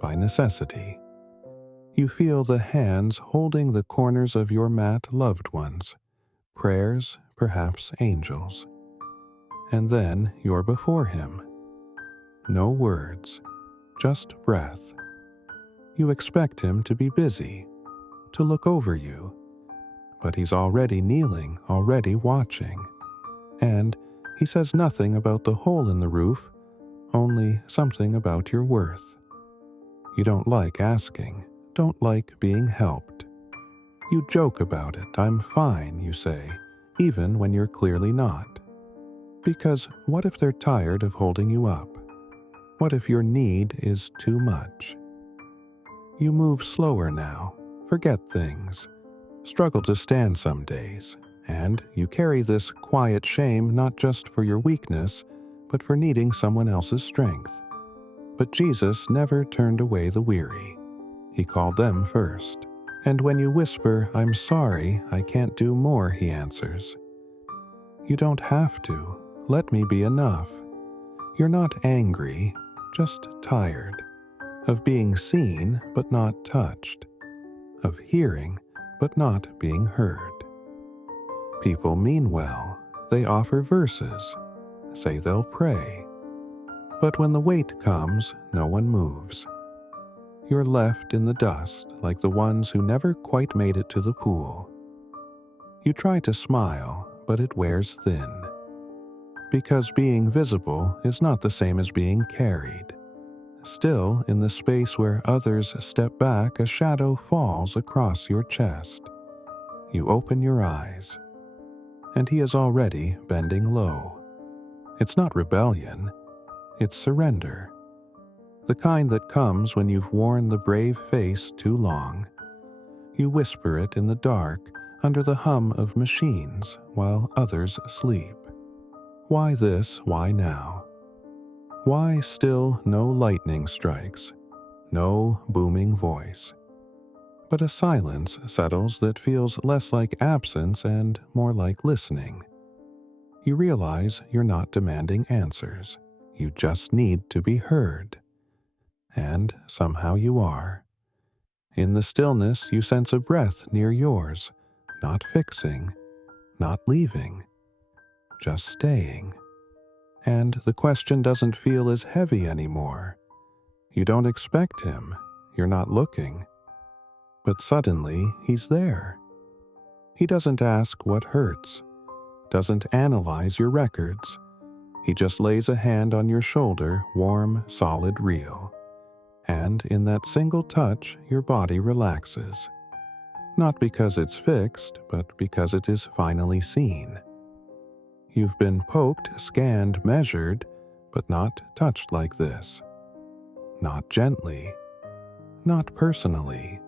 by necessity. You feel the hands holding the corners of your mat, loved ones, prayers, perhaps angels. And then you're before him. No words, just breath. You expect him to be busy, to look over you, but he's already kneeling, already watching. And he says nothing about the hole in the roof, only something about your worth. You don't like asking, don't like being helped. You joke about it. I'm fine, you say, even when you're clearly not. Because what if they're tired of holding you up? What if your need is too much? You move slower now, forget things, struggle to stand some days, and you carry this quiet shame not just for your weakness, but for needing someone else's strength. But Jesus never turned away the weary. He called them first. And when you whisper, "I'm sorry, I can't do more," he answers, "You don't have to. Let me be enough." You're not angry, just tired. Of being seen but not touched, of hearing but not being heard. People mean well, they offer verses, say they'll pray. But when the weight comes, no one moves. You're left in the dust like the ones who never quite made it to the pool. You try to smile, but it wears thin. Because being visible is not the same as being carried. Still, in the space where others step back, a shadow falls across your chest. You open your eyes, and he is already bending low. It's not rebellion, it's surrender. The kind that comes when you've worn the brave face too long. You whisper it in the dark, under the hum of machines, while others sleep. Why this, why now? Why still no lightning strikes, no booming voice? But a silence settles that feels less like absence and more like listening. You realize you're not demanding answers. You just need to be heard. And somehow you are. In the stillness, you sense a breath near yours, not fixing, not leaving, just staying. And the question doesn't feel as heavy anymore. You don't expect him, you're not looking. But suddenly, he's there. He doesn't ask what hurts, doesn't analyze your records. He just lays a hand on your shoulder, warm, solid, real. And in that single touch, your body relaxes. Not because it's fixed, but because it is finally seen. You've been poked, scanned, measured, but not touched like this. Not gently. Not personally.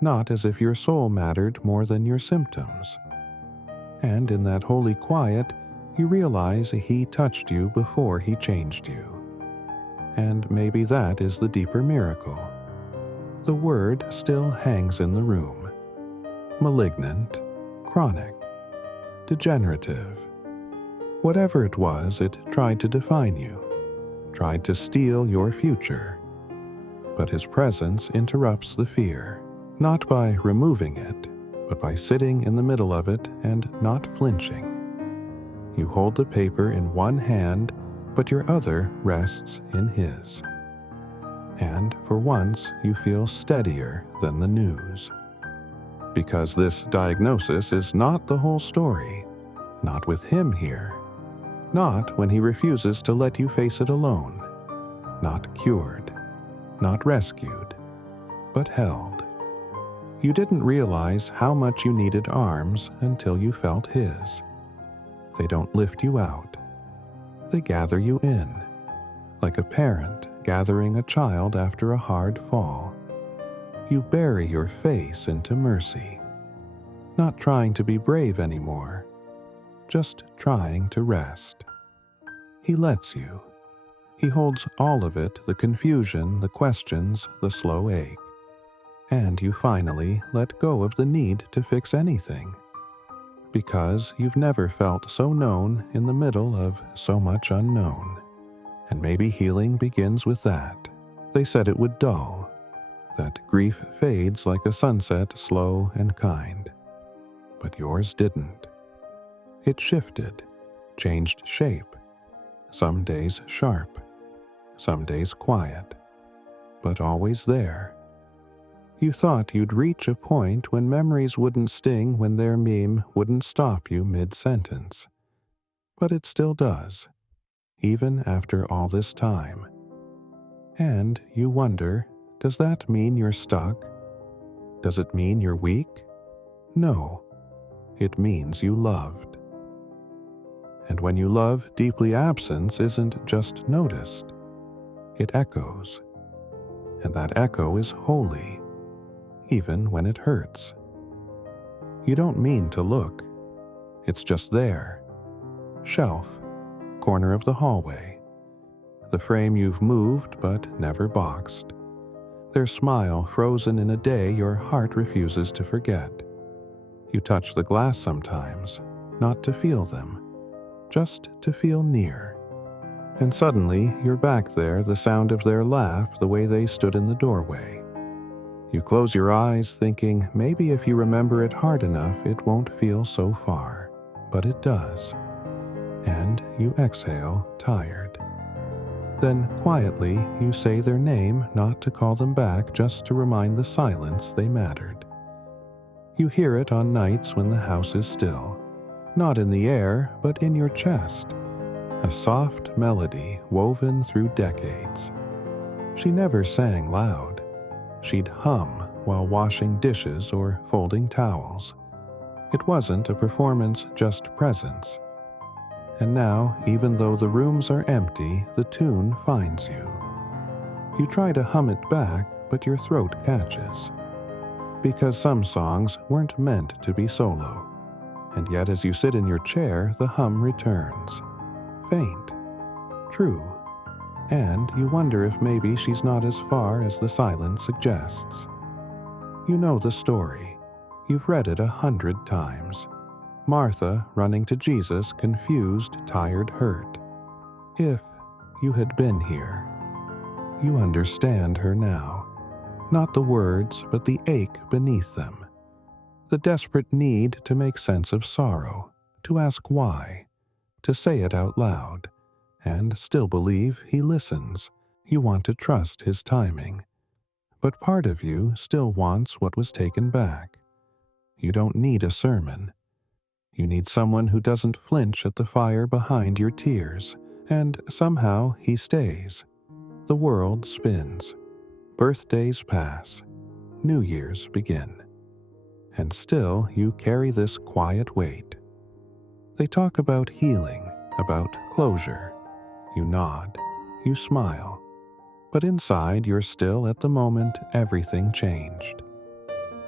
Not as if your soul mattered more than your symptoms. And in that holy quiet, you realize he touched you before he changed you. And maybe that is the deeper miracle. The word still hangs in the room. Malignant, chronic, degenerative. Whatever it was, it tried to define you, tried to steal your future. But his presence interrupts the fear, not by removing it, but by sitting in the middle of it and not flinching. You hold the paper in one hand, but your other rests in his. And for once, you feel steadier than the news. Because this diagnosis is not the whole story, Not with him here. Not when he refuses to let you face it alone. Not cured. Not rescued. But held. You didn't realize how much you needed arms until you felt his. They don't lift you out. They gather you in, like a parent gathering a child after a hard fall. You bury your face into mercy, not trying to be brave anymore, just trying to rest. He lets you. He holds all of it, the confusion, the questions, the slow ache. And you finally let go of the need to fix anything, because you've never felt so known in the middle of so much unknown. And maybe healing begins with that. They said it would dull, that grief fades like a sunset, slow and kind. But yours didn't. It shifted, changed shape, some days sharp, some days quiet, but always there. You thought you'd reach a point when memories wouldn't sting, when their meme wouldn't stop you mid-sentence. But it still does, even after all this time. And you wonder, does that mean you're stuck? Does it mean you're weak? No, it means you loved. And when you love deeply, absence isn't just noticed. It echoes. And that echo is holy, even when it hurts. You don't mean to look. It's just there. Shelf, corner of the hallway. The frame you've moved but never boxed. Their smile frozen in a day your heart refuses to forget. You touch the glass sometimes, not to feel them, just to feel near. And suddenly you're back there, the sound of their laugh, the way they stood in the doorway. You close your eyes thinking maybe if you remember it hard enough it won't feel so far, but it does. And you exhale, tired. Then quietly you say their name, not to call them back, just to remind the silence they mattered. You hear it on nights when the house is still, not in the air, but in your chest. A soft melody woven through decades. She never sang loud. She'd hum while washing dishes or folding towels. It wasn't a performance, just presence. And now, even though the rooms are empty, the tune finds you. You try to hum it back, but your throat catches. Because some songs weren't meant to be solo. And yet as you sit in your chair, the hum returns. Faint. True. And you wonder if maybe she's not as far as the silence suggests. You know the story. You've read it 100 times. Martha running to Jesus, confused, tired, hurt. If you had been here, you understand her now. Not the words, but the ache beneath them. The desperate need to make sense of sorrow, to ask why, to say it out loud, and still believe he listens. You want to trust his timing. But part of you still wants what was taken back. You don't need a sermon. You need someone who doesn't flinch at the fire behind your tears, and somehow he stays. The world spins. Birthdays pass. New Year's begin. And still you carry this quiet weight. They talk about healing, about closure. You nod. You smile. But inside you're still at the moment everything changed.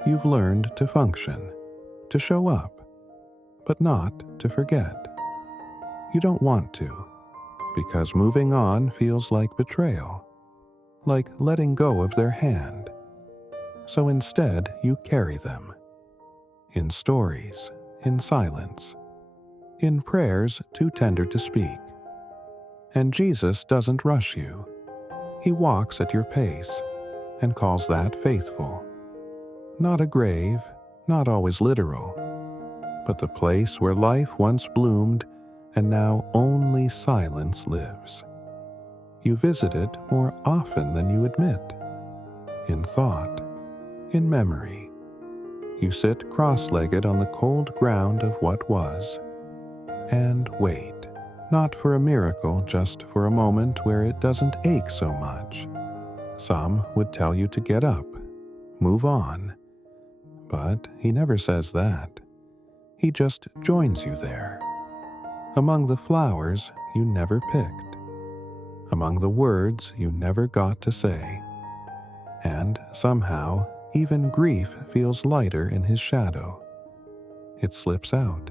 You've learned to function, to show up, but not to forget. You don't want to, because moving on feels like betrayal, like letting go of their hand. So instead you carry them. In stories, in silence, in prayers too tender to speak. And Jesus doesn't rush you. He walks at your pace and calls that faithful. Not a grave, not always literal, but the place where life once bloomed and now only silence lives. You visit it more often than you admit. In thought, in memory. You sit cross-legged on the cold ground of what was. and wait. Not for a miracle, just for a moment where it doesn't ache so much. Some would tell you to get up, move on. But he never says that. He just joins you there. Among the flowers you never picked. Among the words you never got to say. And somehow, even grief feels lighter in his shadow. It slips out.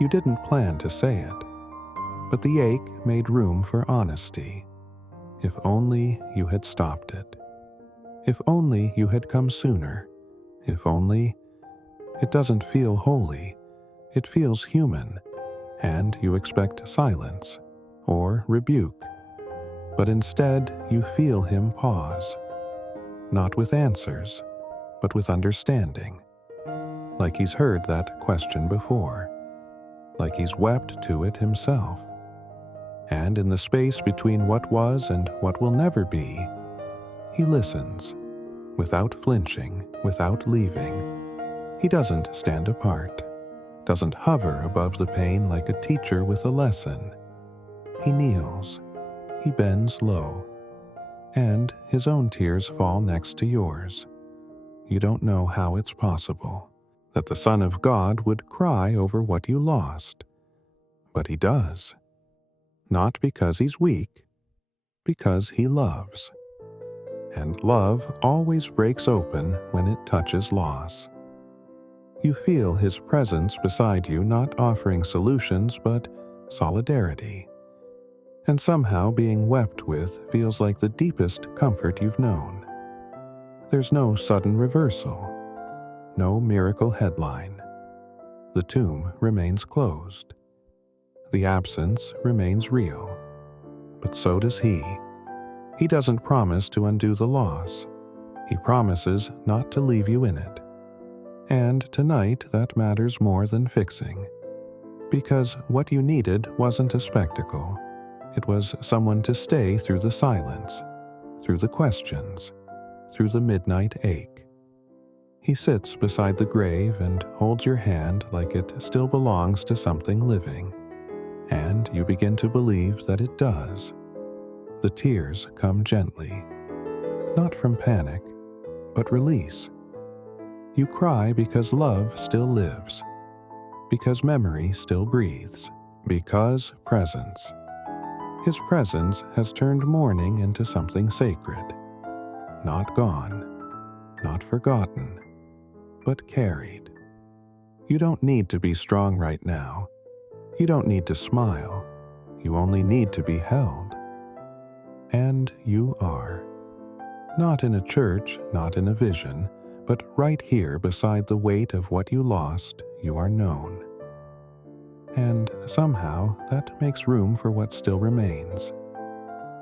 You didn't plan to say it, but the ache made room for honesty. If only you had stopped it. If only you had come sooner. If only... It doesn't feel holy. It feels human, and you expect silence or rebuke. But instead, you feel him pause. Not with answers, but with understanding. Like he's heard that question before. Like he's wept to it himself. And in the space between what was and what will never be, he listens, without flinching, without leaving. He doesn't stand apart, doesn't hover above the pain like a teacher with a lesson. He kneels, he bends low, and his own tears fall next to yours. You don't know how it's possible that the Son of God would cry over what you lost, but he does. Not because he's weak, because he loves. And love always breaks open when it touches loss. You feel his presence beside you, not offering solutions, but solidarity. And somehow being wept with feels like the deepest comfort you've known. There's no sudden reversal, no miracle headline. The tomb remains closed. The absence remains real. But so does he. He doesn't promise to undo the loss. He promises not to leave you in it. And tonight that matters more than fixing. Because what you needed wasn't a spectacle. It was someone to stay through the silence, through the questions, through the midnight ache. He sits beside the grave and holds your hand like it still belongs to something living. And you begin to believe that it does. The tears come gently, not from panic, but release. You cry because love still lives, because memory still breathes, because presence. His presence has turned mourning into something sacred, not gone, not forgotten, but carried. You don't need to be strong right now. You don't need to smile. You only need to be held. And you are. Not in a church, not in a vision, but right here beside the weight of what you lost, you are known. And somehow that makes room for what still remains.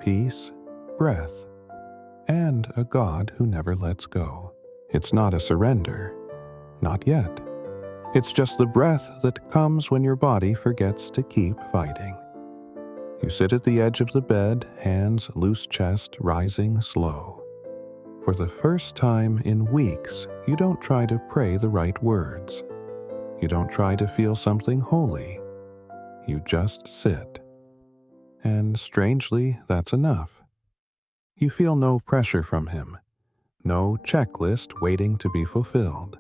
Peace, breath, and a God who never lets go. It's not a surrender. Not yet. It's just the breath that comes when your body forgets to keep fighting. You sit at the edge of the bed, hands loose chest, rising slow. For the first time in weeks, you don't try to pray the right words. You don't try to feel something holy. You just sit. And strangely, that's enough. You feel no pressure from him, no checklist waiting to be fulfilled.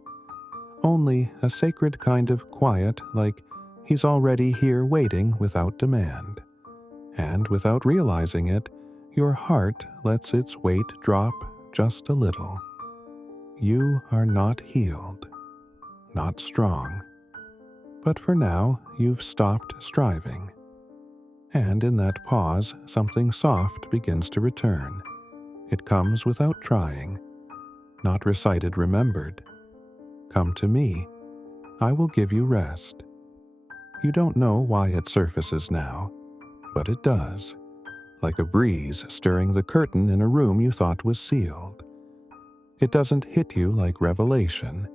Only a sacred kind of quiet, like he's already here waiting without demand. And without realizing it, your heart lets its weight drop just a little. You are not healed, not strong. But for now, you've stopped striving. And in that pause, something soft begins to return. It comes without trying, not recited remembered. Come to me, I will give you rest. You don't know why it surfaces now, but it does, like a breeze stirring the curtain in a room you thought was sealed. It doesn't hit you like revelation.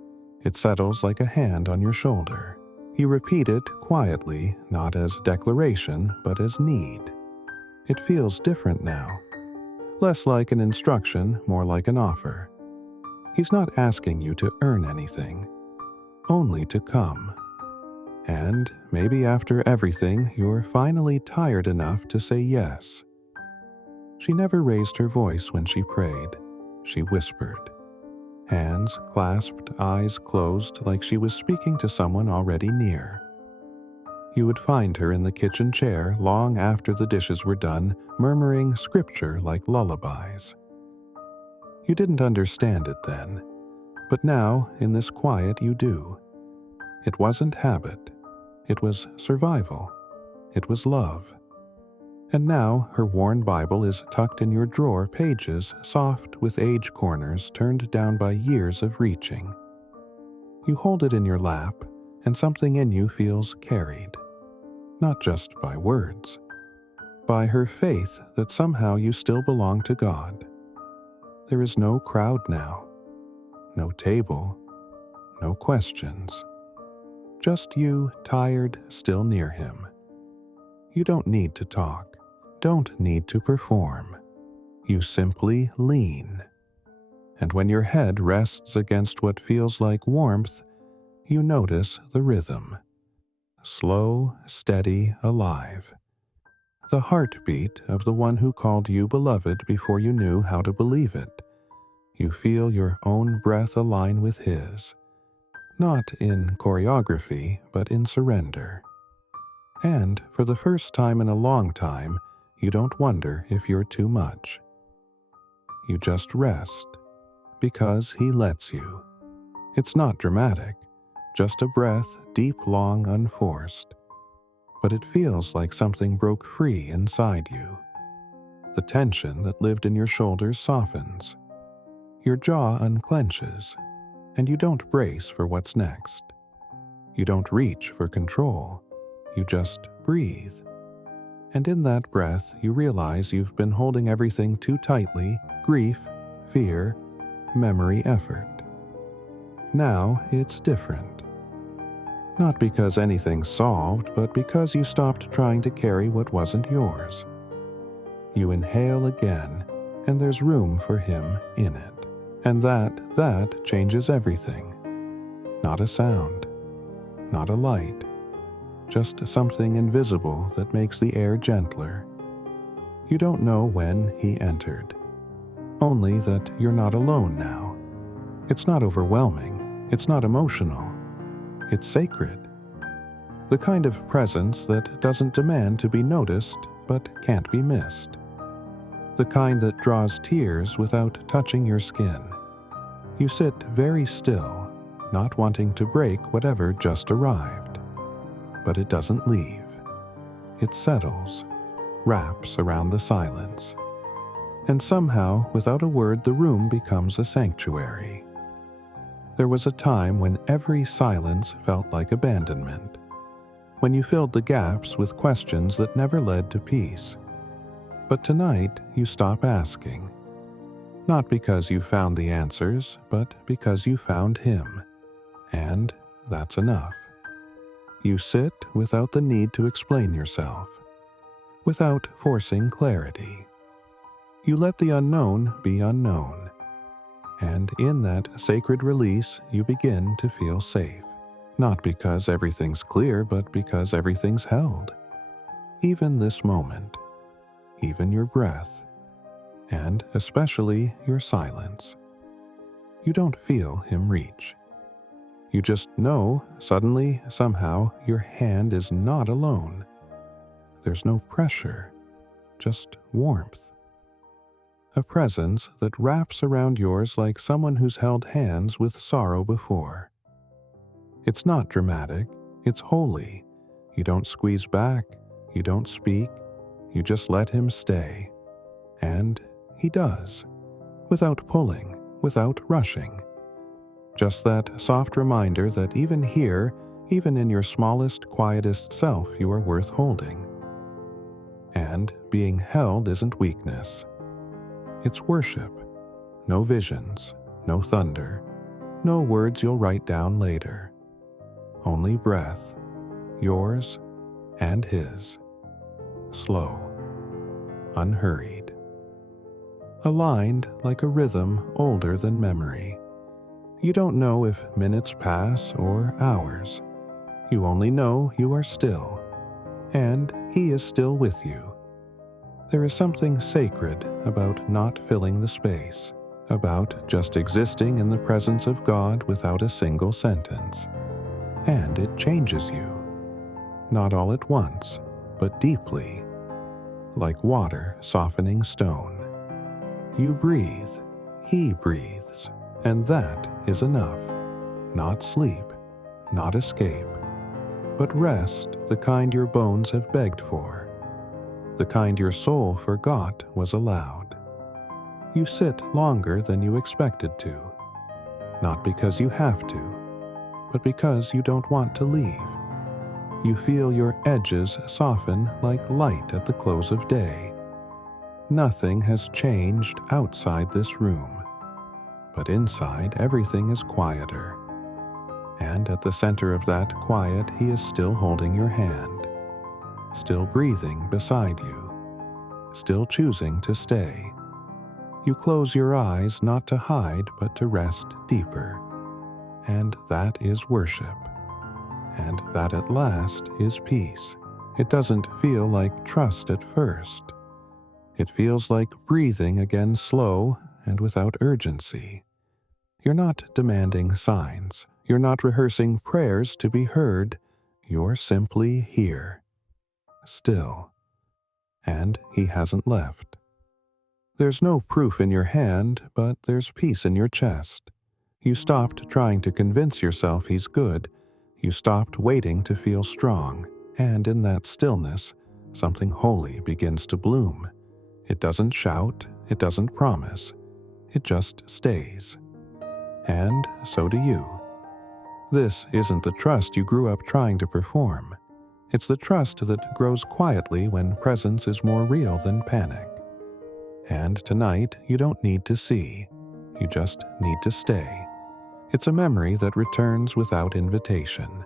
It settles like a hand on your shoulder. You repeat it quietly, not as declaration, but as need. It feels different now. Less like an instruction, more like an offer. He's not asking you to earn anything, only to come. And maybe after everything, you're finally tired enough to say yes. She never raised her voice when she prayed. She whispered. Hands clasped, eyes closed, like she was speaking to someone already near. You would find her in the kitchen chair long after the dishes were done, murmuring scripture like lullabies. You didn't understand it then, but now, in this quiet, you do. It wasn't habit. It was survival. It was love. And now her worn Bible is tucked in your drawer, pages soft with age corners turned down by years of reaching. You hold it in your lap, and something in you feels carried. Not just by words, by her faith that somehow you still belong to God. There is no crowd now, no table, no questions. Just you, tired, still near him. You don't need to talk, don't need to perform. You simply lean. And when your head rests against what feels like warmth, you notice the rhythm. Slow, steady, alive. The heartbeat of the one who called you beloved before you knew how to believe it. You feel your own breath align with his. Not in choreography, but in surrender. And for the first time in a long time, you don't wonder if you're too much. You just rest, because he lets you. It's not dramatic, just a breath, deep, long, unforced. But it feels like something broke free inside you. The tension that lived in your shoulders softens. Your jaw unclenches, and you don't brace for what's next. You don't reach for control. You just breathe. And in that breath, you realize you've been holding everything too tightly: grief, fear, memory, effort. Now it's different. Not because anything's solved, but because you stopped trying to carry what wasn't yours. You inhale again, and there's room for him in it. And that changes everything. Not a sound, not a light, just something invisible that makes the air gentler. You don't know when he entered, only that you're not alone now. It's not overwhelming, it's not emotional. It's sacred. The kind of presence that doesn't demand to be noticed, but can't be missed. The kind that draws tears without touching your skin. You sit very still, not wanting to break whatever just arrived. But it doesn't leave. It settles, wraps around the silence. And somehow, without a word, the room becomes a sanctuary. There was a time when every silence felt like abandonment, when you filled the gaps with questions that never led to peace. But tonight, you stop asking. Not because you found the answers, but because you found him. And that's enough. You sit without the need to explain yourself, without forcing clarity. You let the unknown be unknown. And in that sacred release, you begin to feel safe. Not because everything's clear, but because everything's held. Even this moment, even your breath, and especially your silence. You don't feel him reach. You just know, suddenly, somehow, your hand is not alone. There's no pressure, just warmth. A presence that wraps around yours like someone who's held hands with sorrow before. It's not dramatic, it's holy. You don't squeeze back, you don't speak, you just let him stay. And he does, without pulling, without rushing. Just that soft reminder that even here, even in your smallest, quietest self, you are worth holding. And being held isn't weakness. It's worship. No visions, no thunder, no words you'll write down later. Only breath, yours and his. Slow, unhurried. Aligned like a rhythm older than memory. You don't know if minutes pass or hours. You only know you are still, and He is still with you. There is something sacred about not filling the space, about just existing in the presence of God without a single sentence. And it changes you. Not all at once, but deeply, like water softening stone. You breathe, He breathes, and that is enough. Not sleep, not escape, but rest, the kind your bones have begged for, the kind your soul forgot was allowed. You sit longer than you expected to, not because you have to, but because you don't want to leave. You feel your edges soften like light at the close of day. Nothing has changed outside this room, but inside everything is quieter. And at the center of that quiet, He is still holding your hand, still breathing beside you, still choosing to stay. You close your eyes not to hide, but to rest deeper. And that is worship. And that at last is peace. It doesn't feel like trust at first. It feels like breathing again, slow and without urgency. You're not demanding signs. You're not rehearsing prayers to be heard. You're simply here, still. And He hasn't left. There's no proof in your hand, but there's peace in your chest. You stopped trying to convince yourself He's good. You stopped waiting to feel strong. And in that stillness, something holy begins to bloom. It doesn't shout, it doesn't promise. It just stays. And so do you. This isn't the trust you grew up trying to perform. It's the trust that grows quietly when presence is more real than panic. And tonight, you don't need to see. You just need to stay. It's a memory that returns without invitation.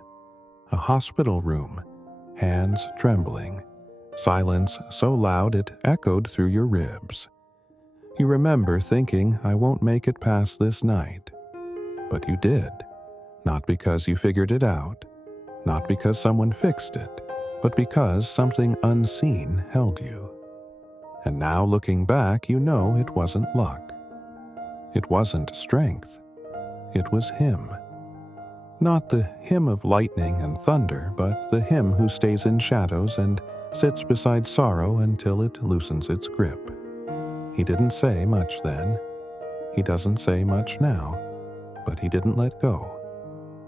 A hospital room, hands trembling, silence so loud it echoed through your ribs. You remember thinking, I won't make it past this night. But you did. Not because you figured it out, not because someone fixed it, but because something unseen held you. And now looking back, you know it wasn't luck. It wasn't strength. It was Him. Not the Him of lightning and thunder, but the Him who stays in shadows and sits beside sorrow until it loosens its grip. He didn't say much then. He doesn't say much now, but He didn't let go.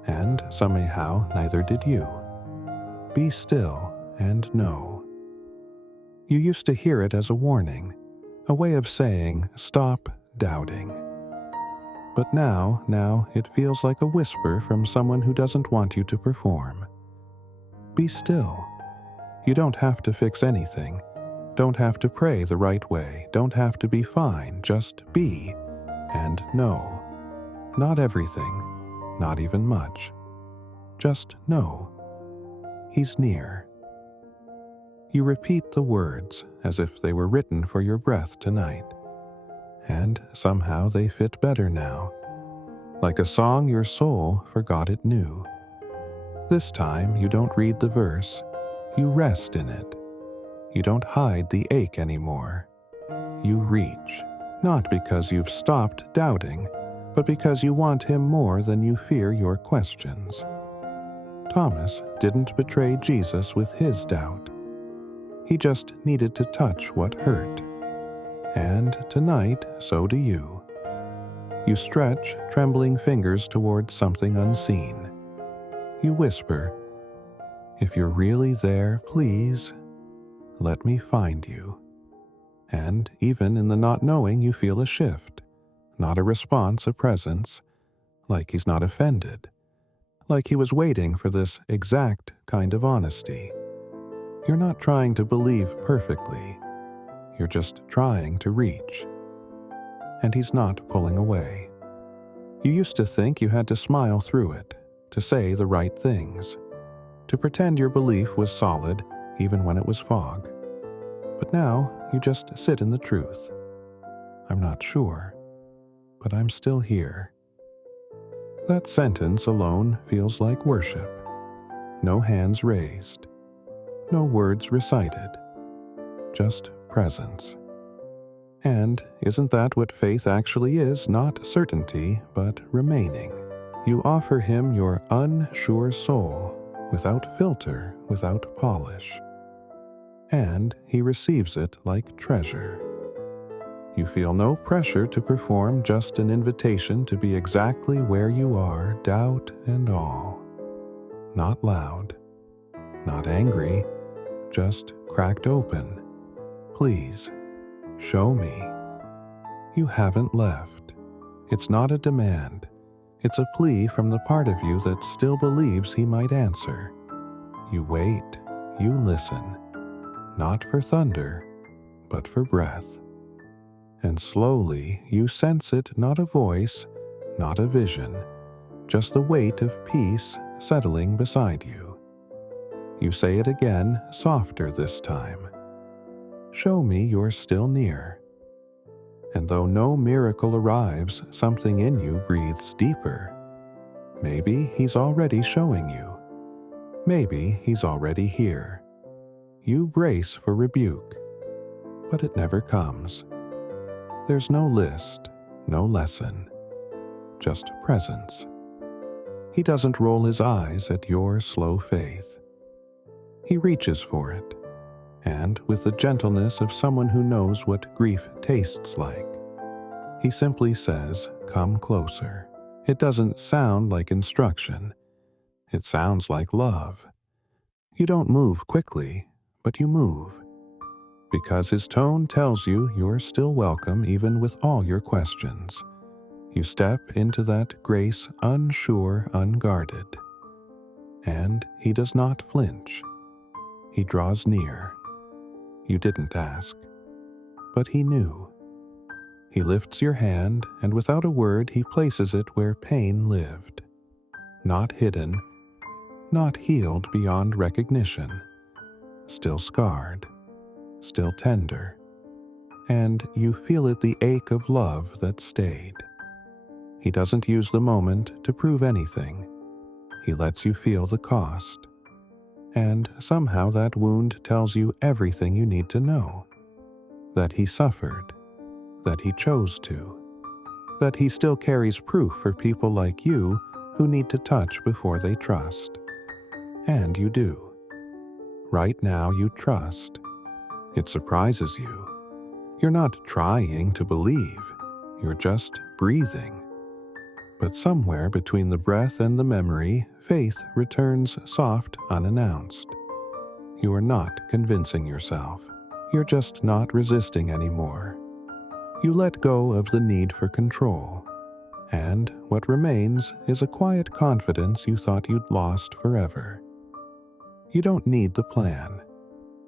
And somehow neither did you. Be still and know. You used to hear it as a warning, a way of saying, stop doubting. But now it feels like a whisper from someone who doesn't want you to perform. Be still. You don't have to fix anything. Don't have to pray the right way. Don't have to be fine. Just be and know. Not everything, not even much. Just know. He's near. You repeat the words as if they were written for your breath tonight. And somehow they fit better now. Like a song your soul forgot it knew. This time you don't read the verse, you rest in it. You don't hide the ache anymore. You reach, not because you've stopped doubting, but because you want Him more than you fear your questions. Thomas didn't betray Jesus with his doubt. He just needed to touch what hurt. And tonight, so do you. You stretch trembling fingers towards something unseen. You whisper, if you're really there, please, let me find you. And even in the not knowing, you feel a shift, not a response, a presence, like He's not offended, like He was waiting for this exact kind of honesty. You're not trying to believe perfectly. You're just trying to reach. And He's not pulling away. You used to think you had to smile through it, to say the right things, to pretend your belief was solid even when it was fog. But now you just sit in the truth. I'm not sure, but I'm still here. That sentence alone feels like worship. no hands raised, no words recited, just presence. And isn't that what faith actually is? Not certainty, but remaining. You offer him your unsure soul, without filter, without polish. And he receives it like treasure. You feel no pressure to perform, just an invitation to be exactly where you are, doubt and all. Not loud, not angry, just cracked open. Please, show me. You haven't left. It's not a demand. It's a plea from the part of you that still believes he might answer. You wait, you listen, not for thunder, but for breath. And slowly you sense it, not a voice, not a vision, just the weight of peace settling beside you. You say it again, softer this time. Show me you're still near. And though no miracle arrives, something in you breathes deeper. Maybe he's already showing you. Maybe he's already here. You brace for rebuke, but it never comes. There's no list, no lesson, just presence. He doesn't roll his eyes at your slow faith. He reaches for it, and with the gentleness of someone who knows what grief tastes like, he simply says, "Come closer." It doesn't sound like instruction. It sounds like love. You don't move quickly, but you move, because his tone tells you you're still welcome even with all your questions. You step into that grace unsure, unguarded. And he does not flinch. He draws near. You didn't ask, but he knew. He lifts your hand, and without a word he places it where pain lived. Not hidden, not healed beyond recognition. Still scarred, still tender. And you feel it, the ache of love that stayed. He doesn't use the moment to prove anything. He lets you feel the cost. And somehow that wound tells you everything you need to know. That he suffered, that he chose to, that he still carries proof for people like you who need to touch before they trust. And you do. Right now you trust. It surprises you. You're not trying to believe. You're just breathing. But somewhere between the breath and the memory, faith returns soft, unannounced. You are not convincing yourself. You're just not resisting anymore. You let go of the need for control. And what remains is a quiet confidence you thought you'd lost forever. You don't need the plan.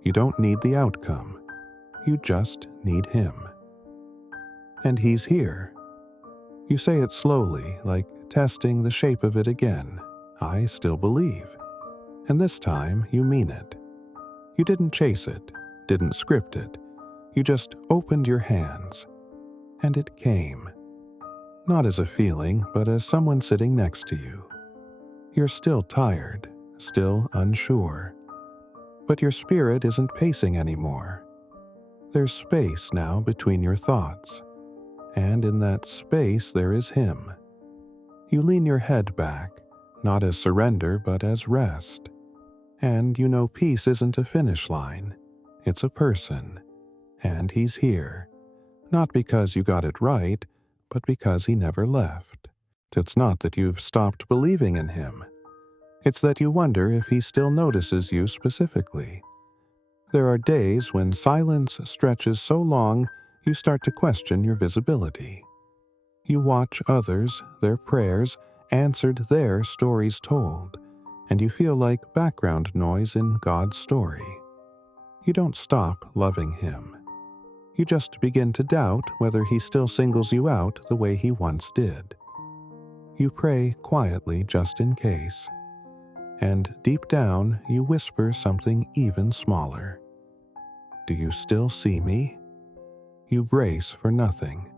You don't need the outcome. You just need him. And he's here. You say it slowly, like testing the shape of it again. I still believe. And this time you mean it. You didn't chase it, didn't script it. You just opened your hands. And it came. Not as a feeling, but as someone sitting next to you. You're still tired, still unsure. But your spirit isn't pacing anymore. There's space now between your thoughts. And in that space there is him. You lean your head back, not as surrender but as rest. And you know peace isn't a finish line, it's a person. And he's here, not because you got it right, but because he never left. It's not that you've stopped believing in him. It's that you wonder if he still notices you specifically. There are days when silence stretches so long you start to question your visibility. You watch others, their prayers, answered, their stories told, and you feel like background noise in God's story. You don't stop loving him. You just begin to doubt whether he still singles you out the way he once did. You pray quietly just in case. And deep down you whisper something even smaller. Do you still see me? You brace for nothing.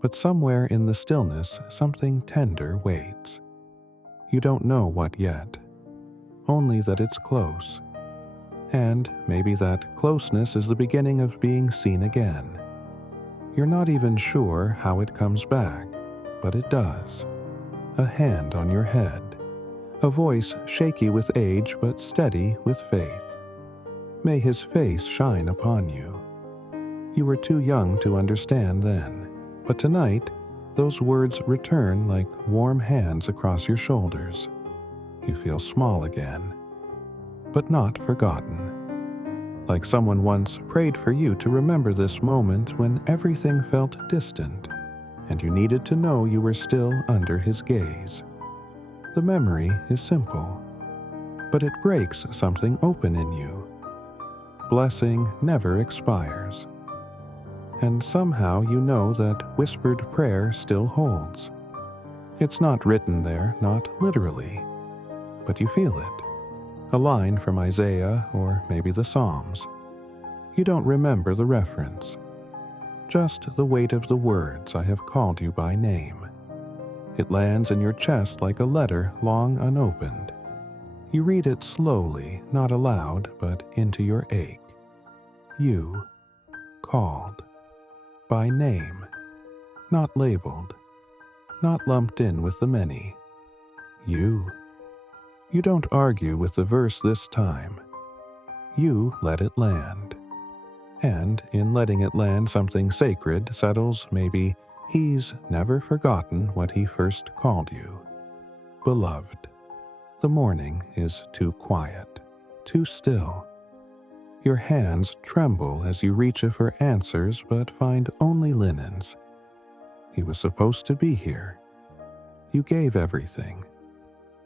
But somewhere in the stillness, something tender waits. You don't know what yet. only that it's close. And maybe that closeness is the beginning of being seen again. You're not even sure how it comes back, but it does. A hand on your head, a voice shaky with age but steady with faith. May his face shine upon you. You were too young to understand then, but tonight those words return like warm hands across your shoulders. You feel small again, but not forgotten. Like someone once prayed for you to remember this moment when everything felt distant, and you needed to know you were still under his gaze. The memory is simple, but it breaks something open in you. Blessing never expires. And somehow you know that whispered prayer still holds. It's not written there, not literally, but you feel it. A line from Isaiah or maybe the Psalms. You don't remember the reference. Just the weight of the words I have called you by name. It lands in your chest like a letter long unopened. You read it slowly, not aloud, but into your ache. You, called. By name. Not labeled. Not lumped in with the many. You. You don't argue with the verse this time. You let it land. And in letting it land, something sacred settles. Maybe he's never forgotten what he first called you. Beloved. The morning is too quiet, too still. Your hands tremble as you reach for answers but find only linens. He was supposed to be here. You gave everything.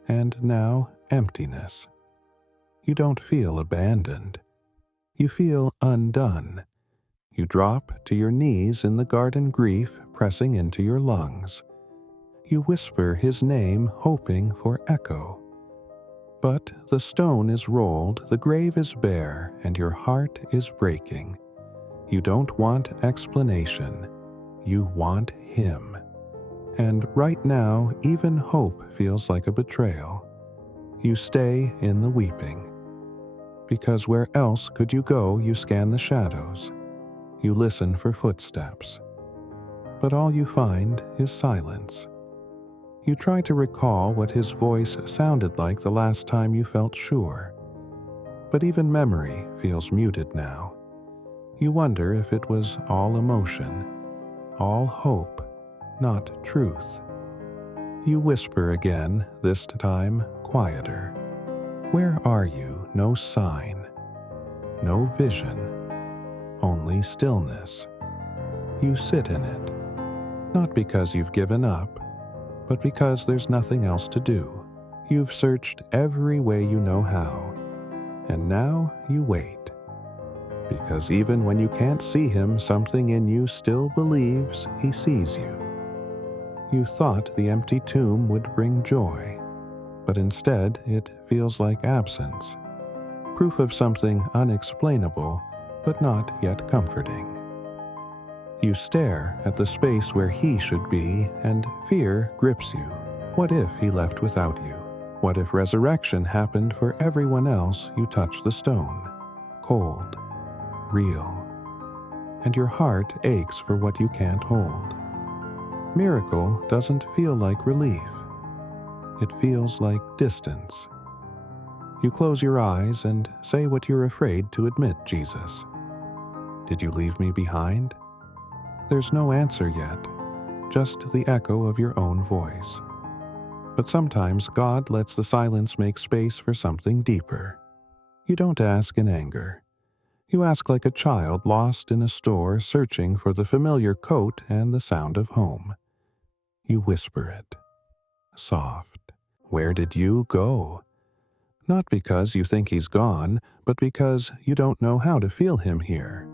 And now emptiness. You don't feel abandoned. You feel undone. You drop to your knees in the garden, grief pressing into your lungs. You whisper his name, hoping for echo. But the stone is rolled, the grave is bare, and your heart is breaking. You don't want explanation. You want him. And right now, even hope feels like a betrayal. You stay in the weeping. Because where else could you go? You scan the shadows. You listen for footsteps. But all you find is silence. You try to recall what his voice sounded like the last time you felt sure. But even memory feels muted now. You wonder if it was all emotion, all hope, not truth. You whisper again, this time quieter. Where are you? No sign. No vision. Only stillness. You sit in it. Not because you've given up, but because there's nothing else to do. You've searched every way you know how, and now you wait. Because even when you can't see him, something in you still believes he sees you. You thought the empty tomb would bring joy, but instead it feels like absence, proof of something unexplainable, but not yet comforting. You stare at the space where he should be, and fear grips you. What if he left without you? What if resurrection happened for everyone else? You touch the stone, cold, real, and your heart aches for what you can't hold. Miracle doesn't feel like relief. It feels like distance. You close your eyes and say what you're afraid to admit, Jesus. Did you leave me behind? There's no answer yet, just the echo of your own voice. But sometimes God lets the silence make space for something deeper. You don't ask in anger. You ask like a child lost in a store searching for the familiar coat and the sound of home. You whisper it, soft. Where did you go? Not because you think he's gone, but because you don't know how to feel him here.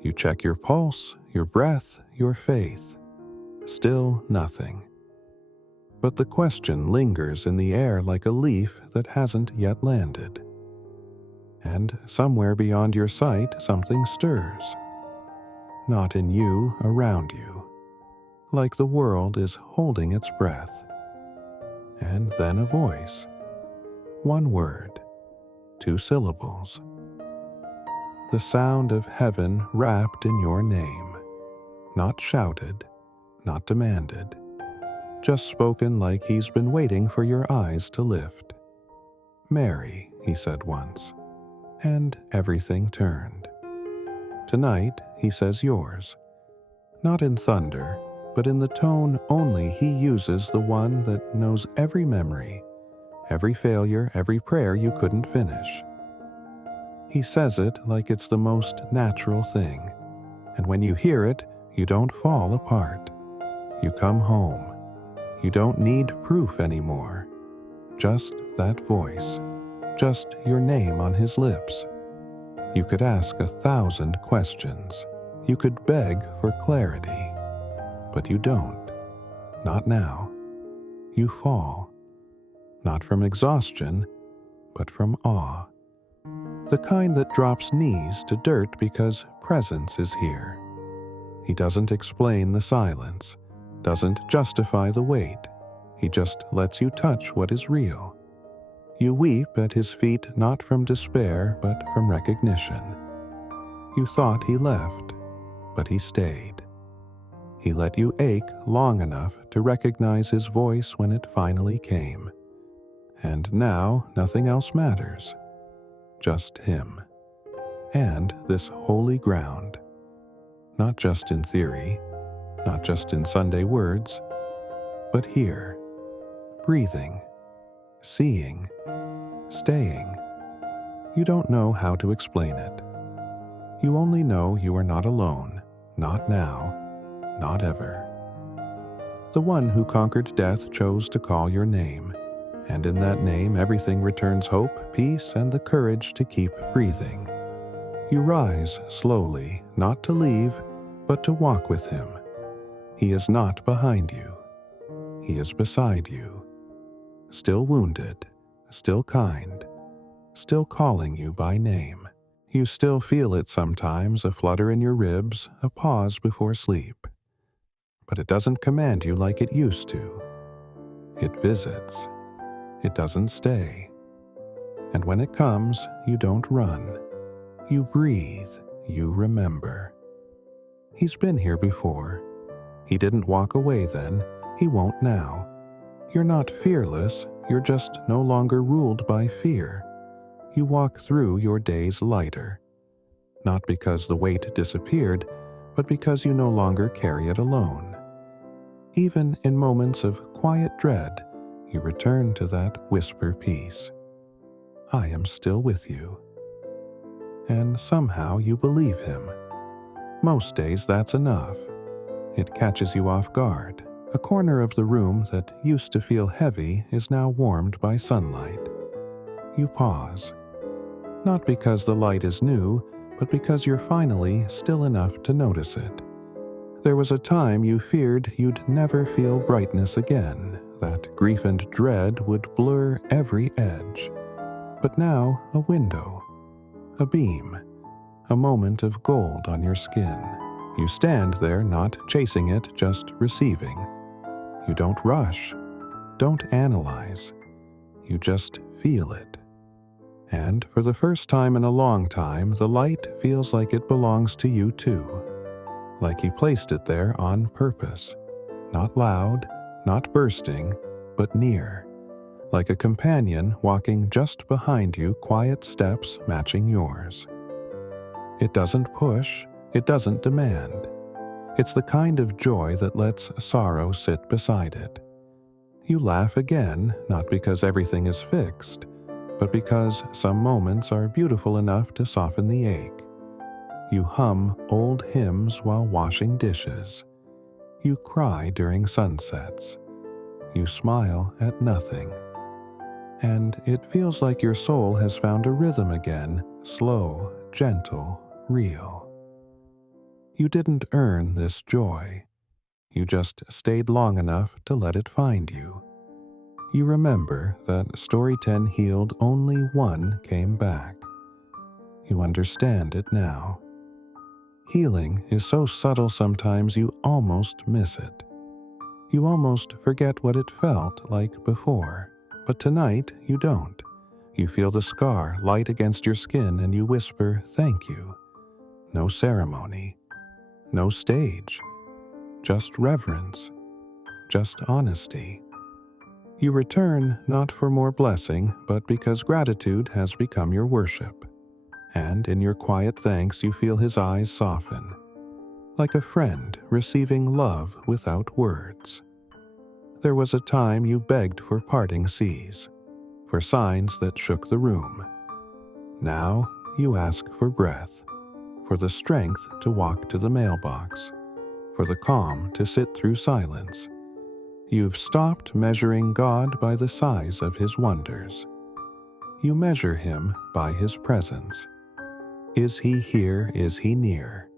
You check your pulse, your breath, your faith. Still nothing. But the question lingers in the air like a leaf that hasn't yet landed. And somewhere beyond your sight, something stirs. Not in you, around you. Like the world is holding its breath. And then a voice. one word, 2 syllables. The sound of heaven wrapped in your name, not shouted, not demanded, just spoken like he's been waiting for your eyes to lift. Mary, he said once, and everything turned. Tonight, he says yours, not in thunder, but in the tone only he uses, the one that knows every memory, every failure, every prayer you couldn't finish. He says it like it's the most natural thing, and when you hear it, you don't fall apart. You come home. You don't need proof anymore. Just that voice, just your name on his lips. You could ask 1,000 questions. You could beg for clarity. But you don't. Not now. You fall. Not from exhaustion, but from awe. The kind that drops knees to dirt because presence is here. He doesn't explain the silence, doesn't justify the weight. He just lets you touch what is real. You weep at his feet not from despair, but from recognition. You thought he left, but he stayed. He let you ache long enough to recognize his voice when it finally came. And now nothing else matters. Just him. And this holy ground. Not just in theory, not just in Sunday words, but here, breathing, seeing, staying. You don't know how to explain it. You only know you are not alone, not now, not ever. The one who conquered death chose to call your name, and in that name everything returns hope, peace, and the courage to keep breathing. You rise slowly, not to leave, but to walk with him. He is not behind you. He is beside you. Still wounded, still kind, still calling you by name. You still feel it sometimes, a flutter in your ribs, a pause before sleep. But it doesn't command you like it used to. It visits. It doesn't stay. And when it comes, you don't run. You breathe. You remember. He's been here before. He didn't walk away then. He won't now. You're not fearless. You're just no longer ruled by fear. You walk through your days lighter. Not because the weight disappeared, but because you no longer carry it alone. Even in moments of quiet dread, you return to that whisper peace. I am still with you. And somehow you believe him. Most days that's enough. It catches you off guard. A corner of the room that used to feel heavy is now warmed by sunlight. You pause. Not because the light is new, but because you're finally still enough to notice it. There was a time you feared you'd never feel brightness again, that grief and dread would blur every edge. But now a window, a beam, a moment of gold on your skin. You stand there not chasing it, just receiving. You don't rush, don't analyze. You just feel it. And for the first time in a long time, the light feels like it belongs to you too. Like he placed it there on purpose. Not loud, not bursting, but near. Like a companion walking just behind you, quiet steps matching yours. It doesn't push, it doesn't demand. It's the kind of joy that lets sorrow sit beside it. You laugh again, not because everything is fixed, but because some moments are beautiful enough to soften the ache. You hum old hymns while washing dishes. You cry during sunsets. You smile at nothing. And it feels like your soul has found a rhythm again, slow, gentle, real. You didn't earn this joy. You just stayed long enough to let it find you. You remember that story 10 healed, only one came back. You understand it now. Healing is so subtle sometimes you almost miss it. You almost forget what it felt like before, but tonight you don't. You feel the scar light against your skin and you whisper, "Thank you." No ceremony, no stage, just reverence, just honesty. You return not for more blessing, but because gratitude has become your worship. And in your quiet thanks you feel his eyes soften, like a friend receiving love without words. There was a time you begged for parting seas, for signs that shook the room. Now you ask for breath, for the strength to walk to the mailbox, for the calm to sit through silence. You've stopped measuring God by the size of his wonders. You measure him by his presence. Is he here? Is he near?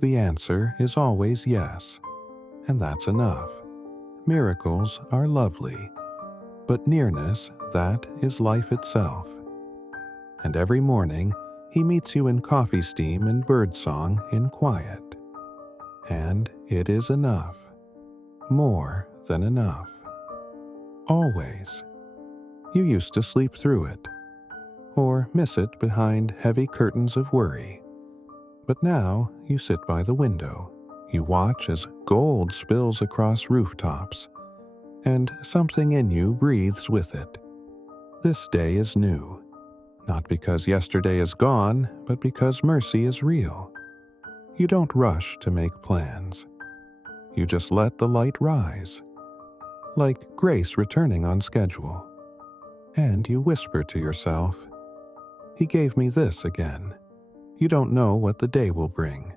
The answer is always yes, and that's enough. Miracles are lovely, but nearness, that is life itself. And every morning, he meets you in coffee steam and birdsong in quiet. And it is enough, more than enough. Always. You used to sleep through it, or miss it behind heavy curtains of worry. But now you sit by the window. You watch as gold spills across rooftops, and something in you breathes with it. This day is new, not because yesterday is gone, but because mercy is real. You don't rush to make plans. You just let the light rise, like grace returning on schedule. And you whisper to yourself, "He gave me this again." You don't know what the day will bring,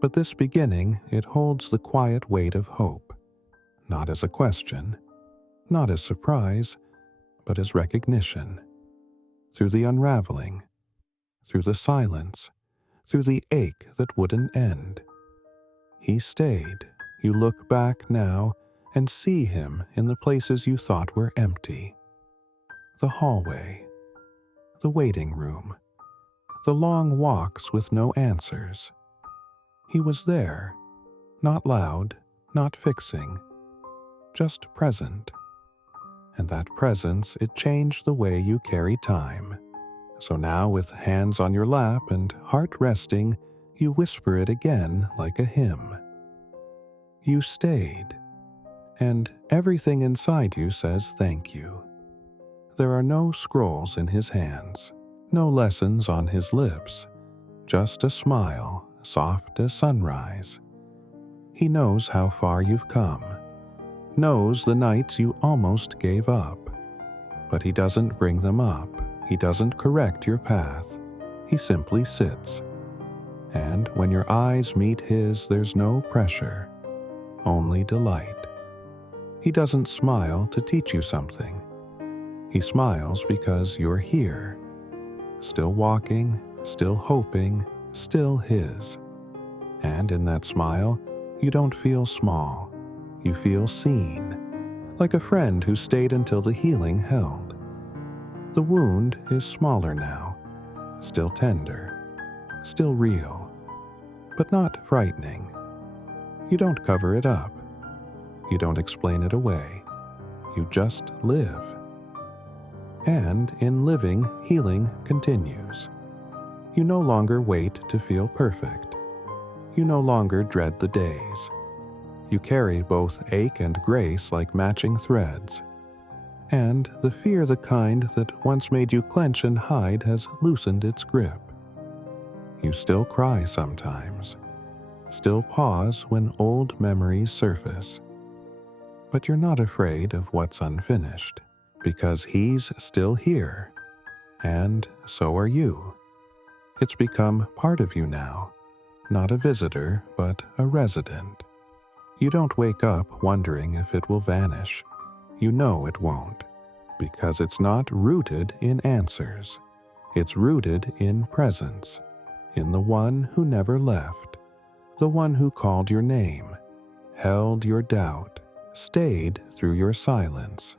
but this beginning, it holds the quiet weight of hope, not as a question, not as surprise, but as recognition. Through the unraveling, through the silence, through the ache that wouldn't end. He stayed. You look back now and see him in the places you thought were empty. The hallway, the waiting room, the long walks with no answers. He was there, not loud, not fixing, just present. And that presence, it changed the way you carry time. So now with hands on your lap and heart resting, you whisper it again like a hymn. You stayed, and everything inside you says thank you. There are no scrolls in his hands, no lessons on his lips, just a smile, soft as sunrise. He knows how far you've come, knows the nights you almost gave up, but he doesn't bring them up. He doesn't correct your path. He simply sits. And when your eyes meet his, there's no pressure, only delight. He doesn't smile to teach you something. He smiles because you're here, still walking, still hoping, still his. And in that smile, you don't feel small. You feel seen, like a friend who stayed until the healing held. The wound is smaller now, still tender, still real, but not frightening. You don't cover it up. You don't explain it away. You just live. And in living, healing continues. You no longer wait to feel perfect. You no longer dread the days. You carry both ache and grace like matching threads. And the fear, the kind that once made you clench and hide, has loosened its grip. You still cry sometimes, still pause when old memories surface. But you're not afraid of what's unfinished, because he's still here, and so are you. It's become part of you now, not a visitor, but a resident. You don't wake up wondering if it will vanish. You know it won't, because it's not rooted in answers. It's rooted in presence, in the one who never left, the one who called your name, held your doubt, stayed through your silence.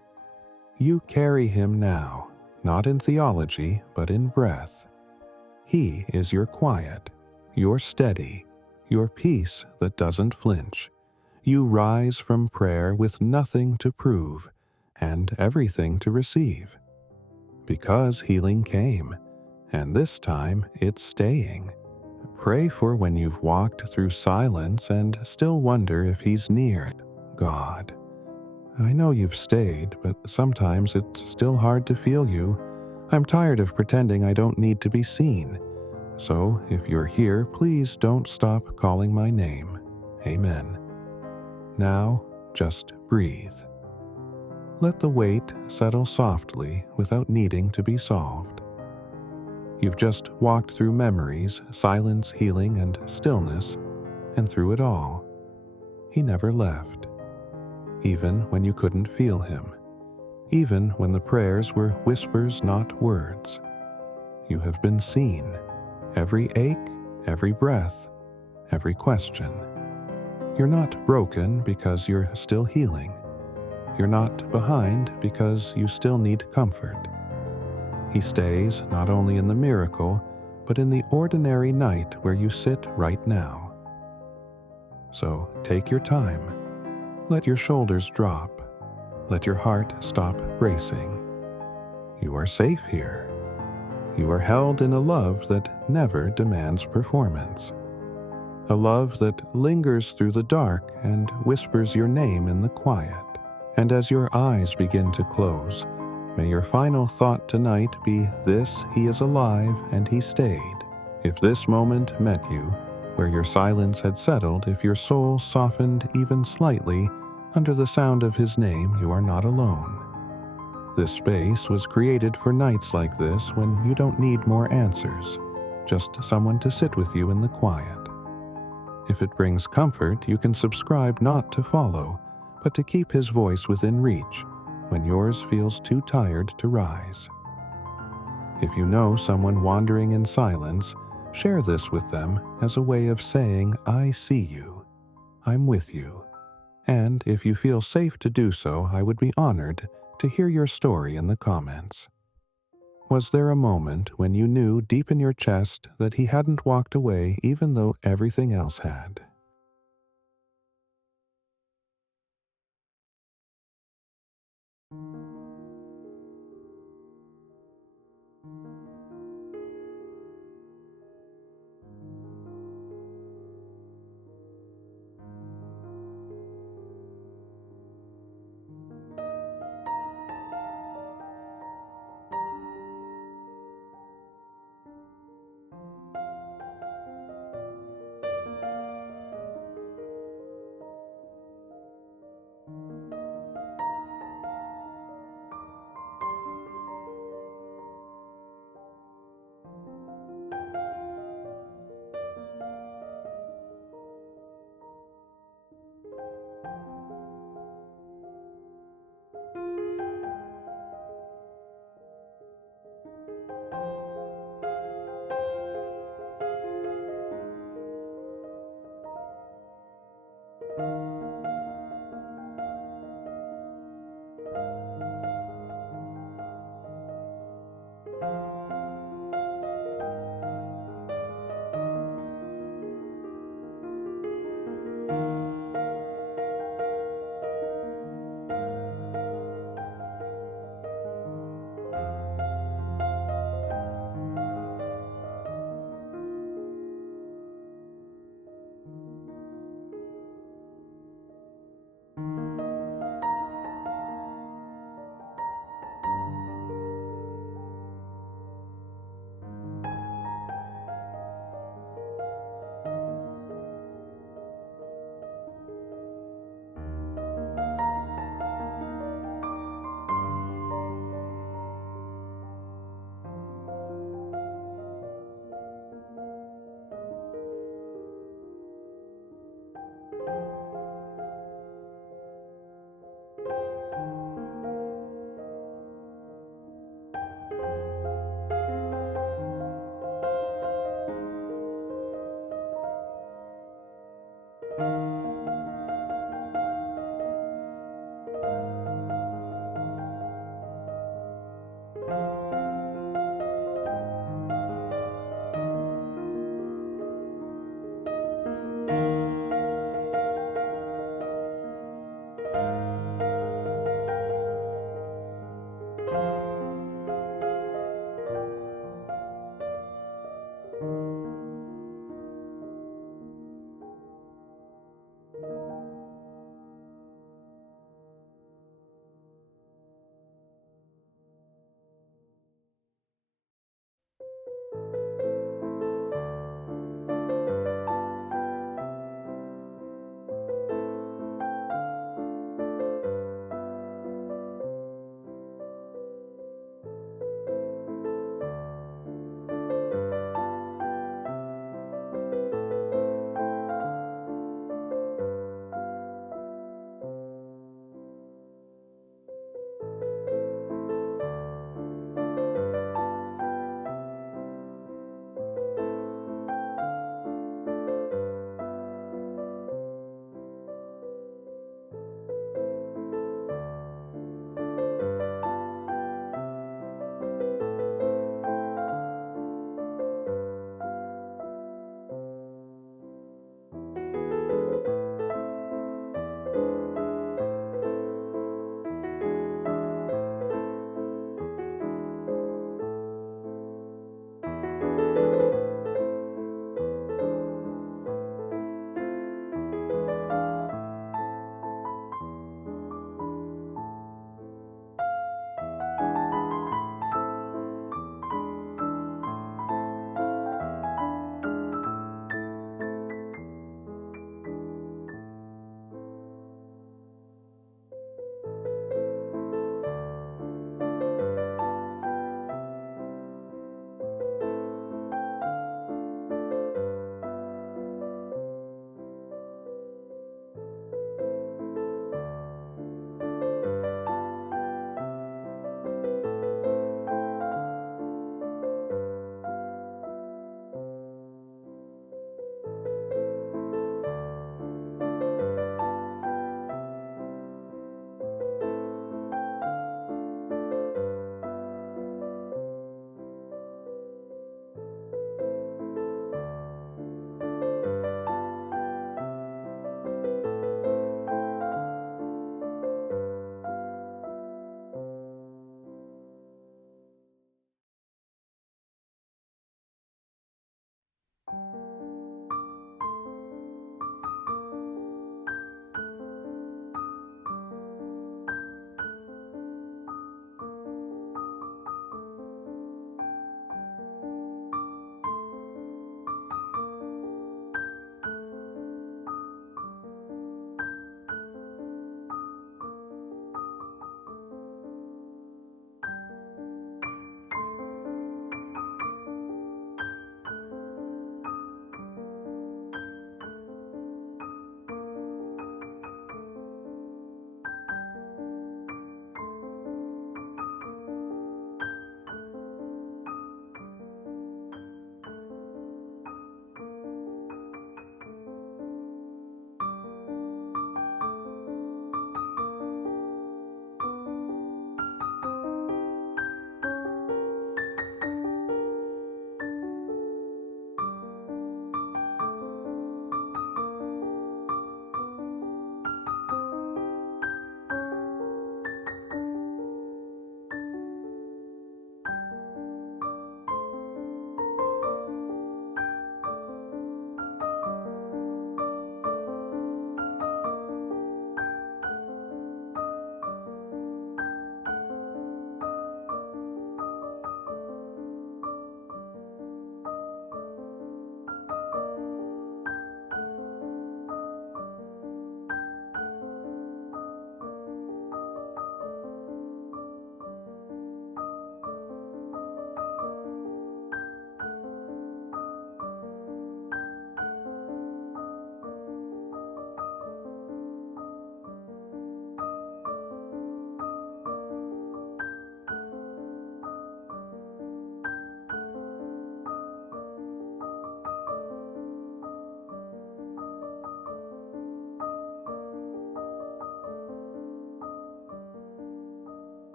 You carry him now, not in theology, but in breath. He is your quiet, your steady, your peace that doesn't flinch. You rise from prayer with nothing to prove and everything to receive. Because healing came, and this time it's staying. Pray for when you've walked through silence and still wonder if He's near. God. I know you've stayed, but sometimes it's still hard to feel you. I'm tired of pretending I don't need to be seen. So if you're here, please don't stop calling my name. Amen. Now, just breathe. Let the weight settle softly without needing to be solved. You've just walked through memories, silence, healing, and stillness, and through it all, He never left. Even when you couldn't feel Him. Even when the prayers were whispers, not words. You have been seen. Every ache, every breath, every question. You're not broken because you're still healing. You're not behind because you still need comfort. He stays not only in the miracle, but in the ordinary night where you sit right now. So take your time. Let your shoulders drop. Let your heart stop bracing. You are safe here. You are held in a love that never demands performance. A love that lingers through the dark and whispers your name in the quiet. And as your eyes begin to close, may your final thought tonight be this: He is alive and He stayed. If this moment met you, where your silence had settled, if your soul softened even slightly under the sound of His name, you are not alone. This space was created for nights like this when you don't need more answers, just someone to sit with you in the quiet. If it brings comfort, you can subscribe not to follow, but to keep His voice within reach when yours feels too tired to rise. If you know someone wandering in silence, share this with them as a way of saying, I see you, I'm with you. And if you feel safe to do so, I would be honored to hear your story in the comments. Was there a moment when you knew deep in your chest that He hadn't walked away even though everything else had?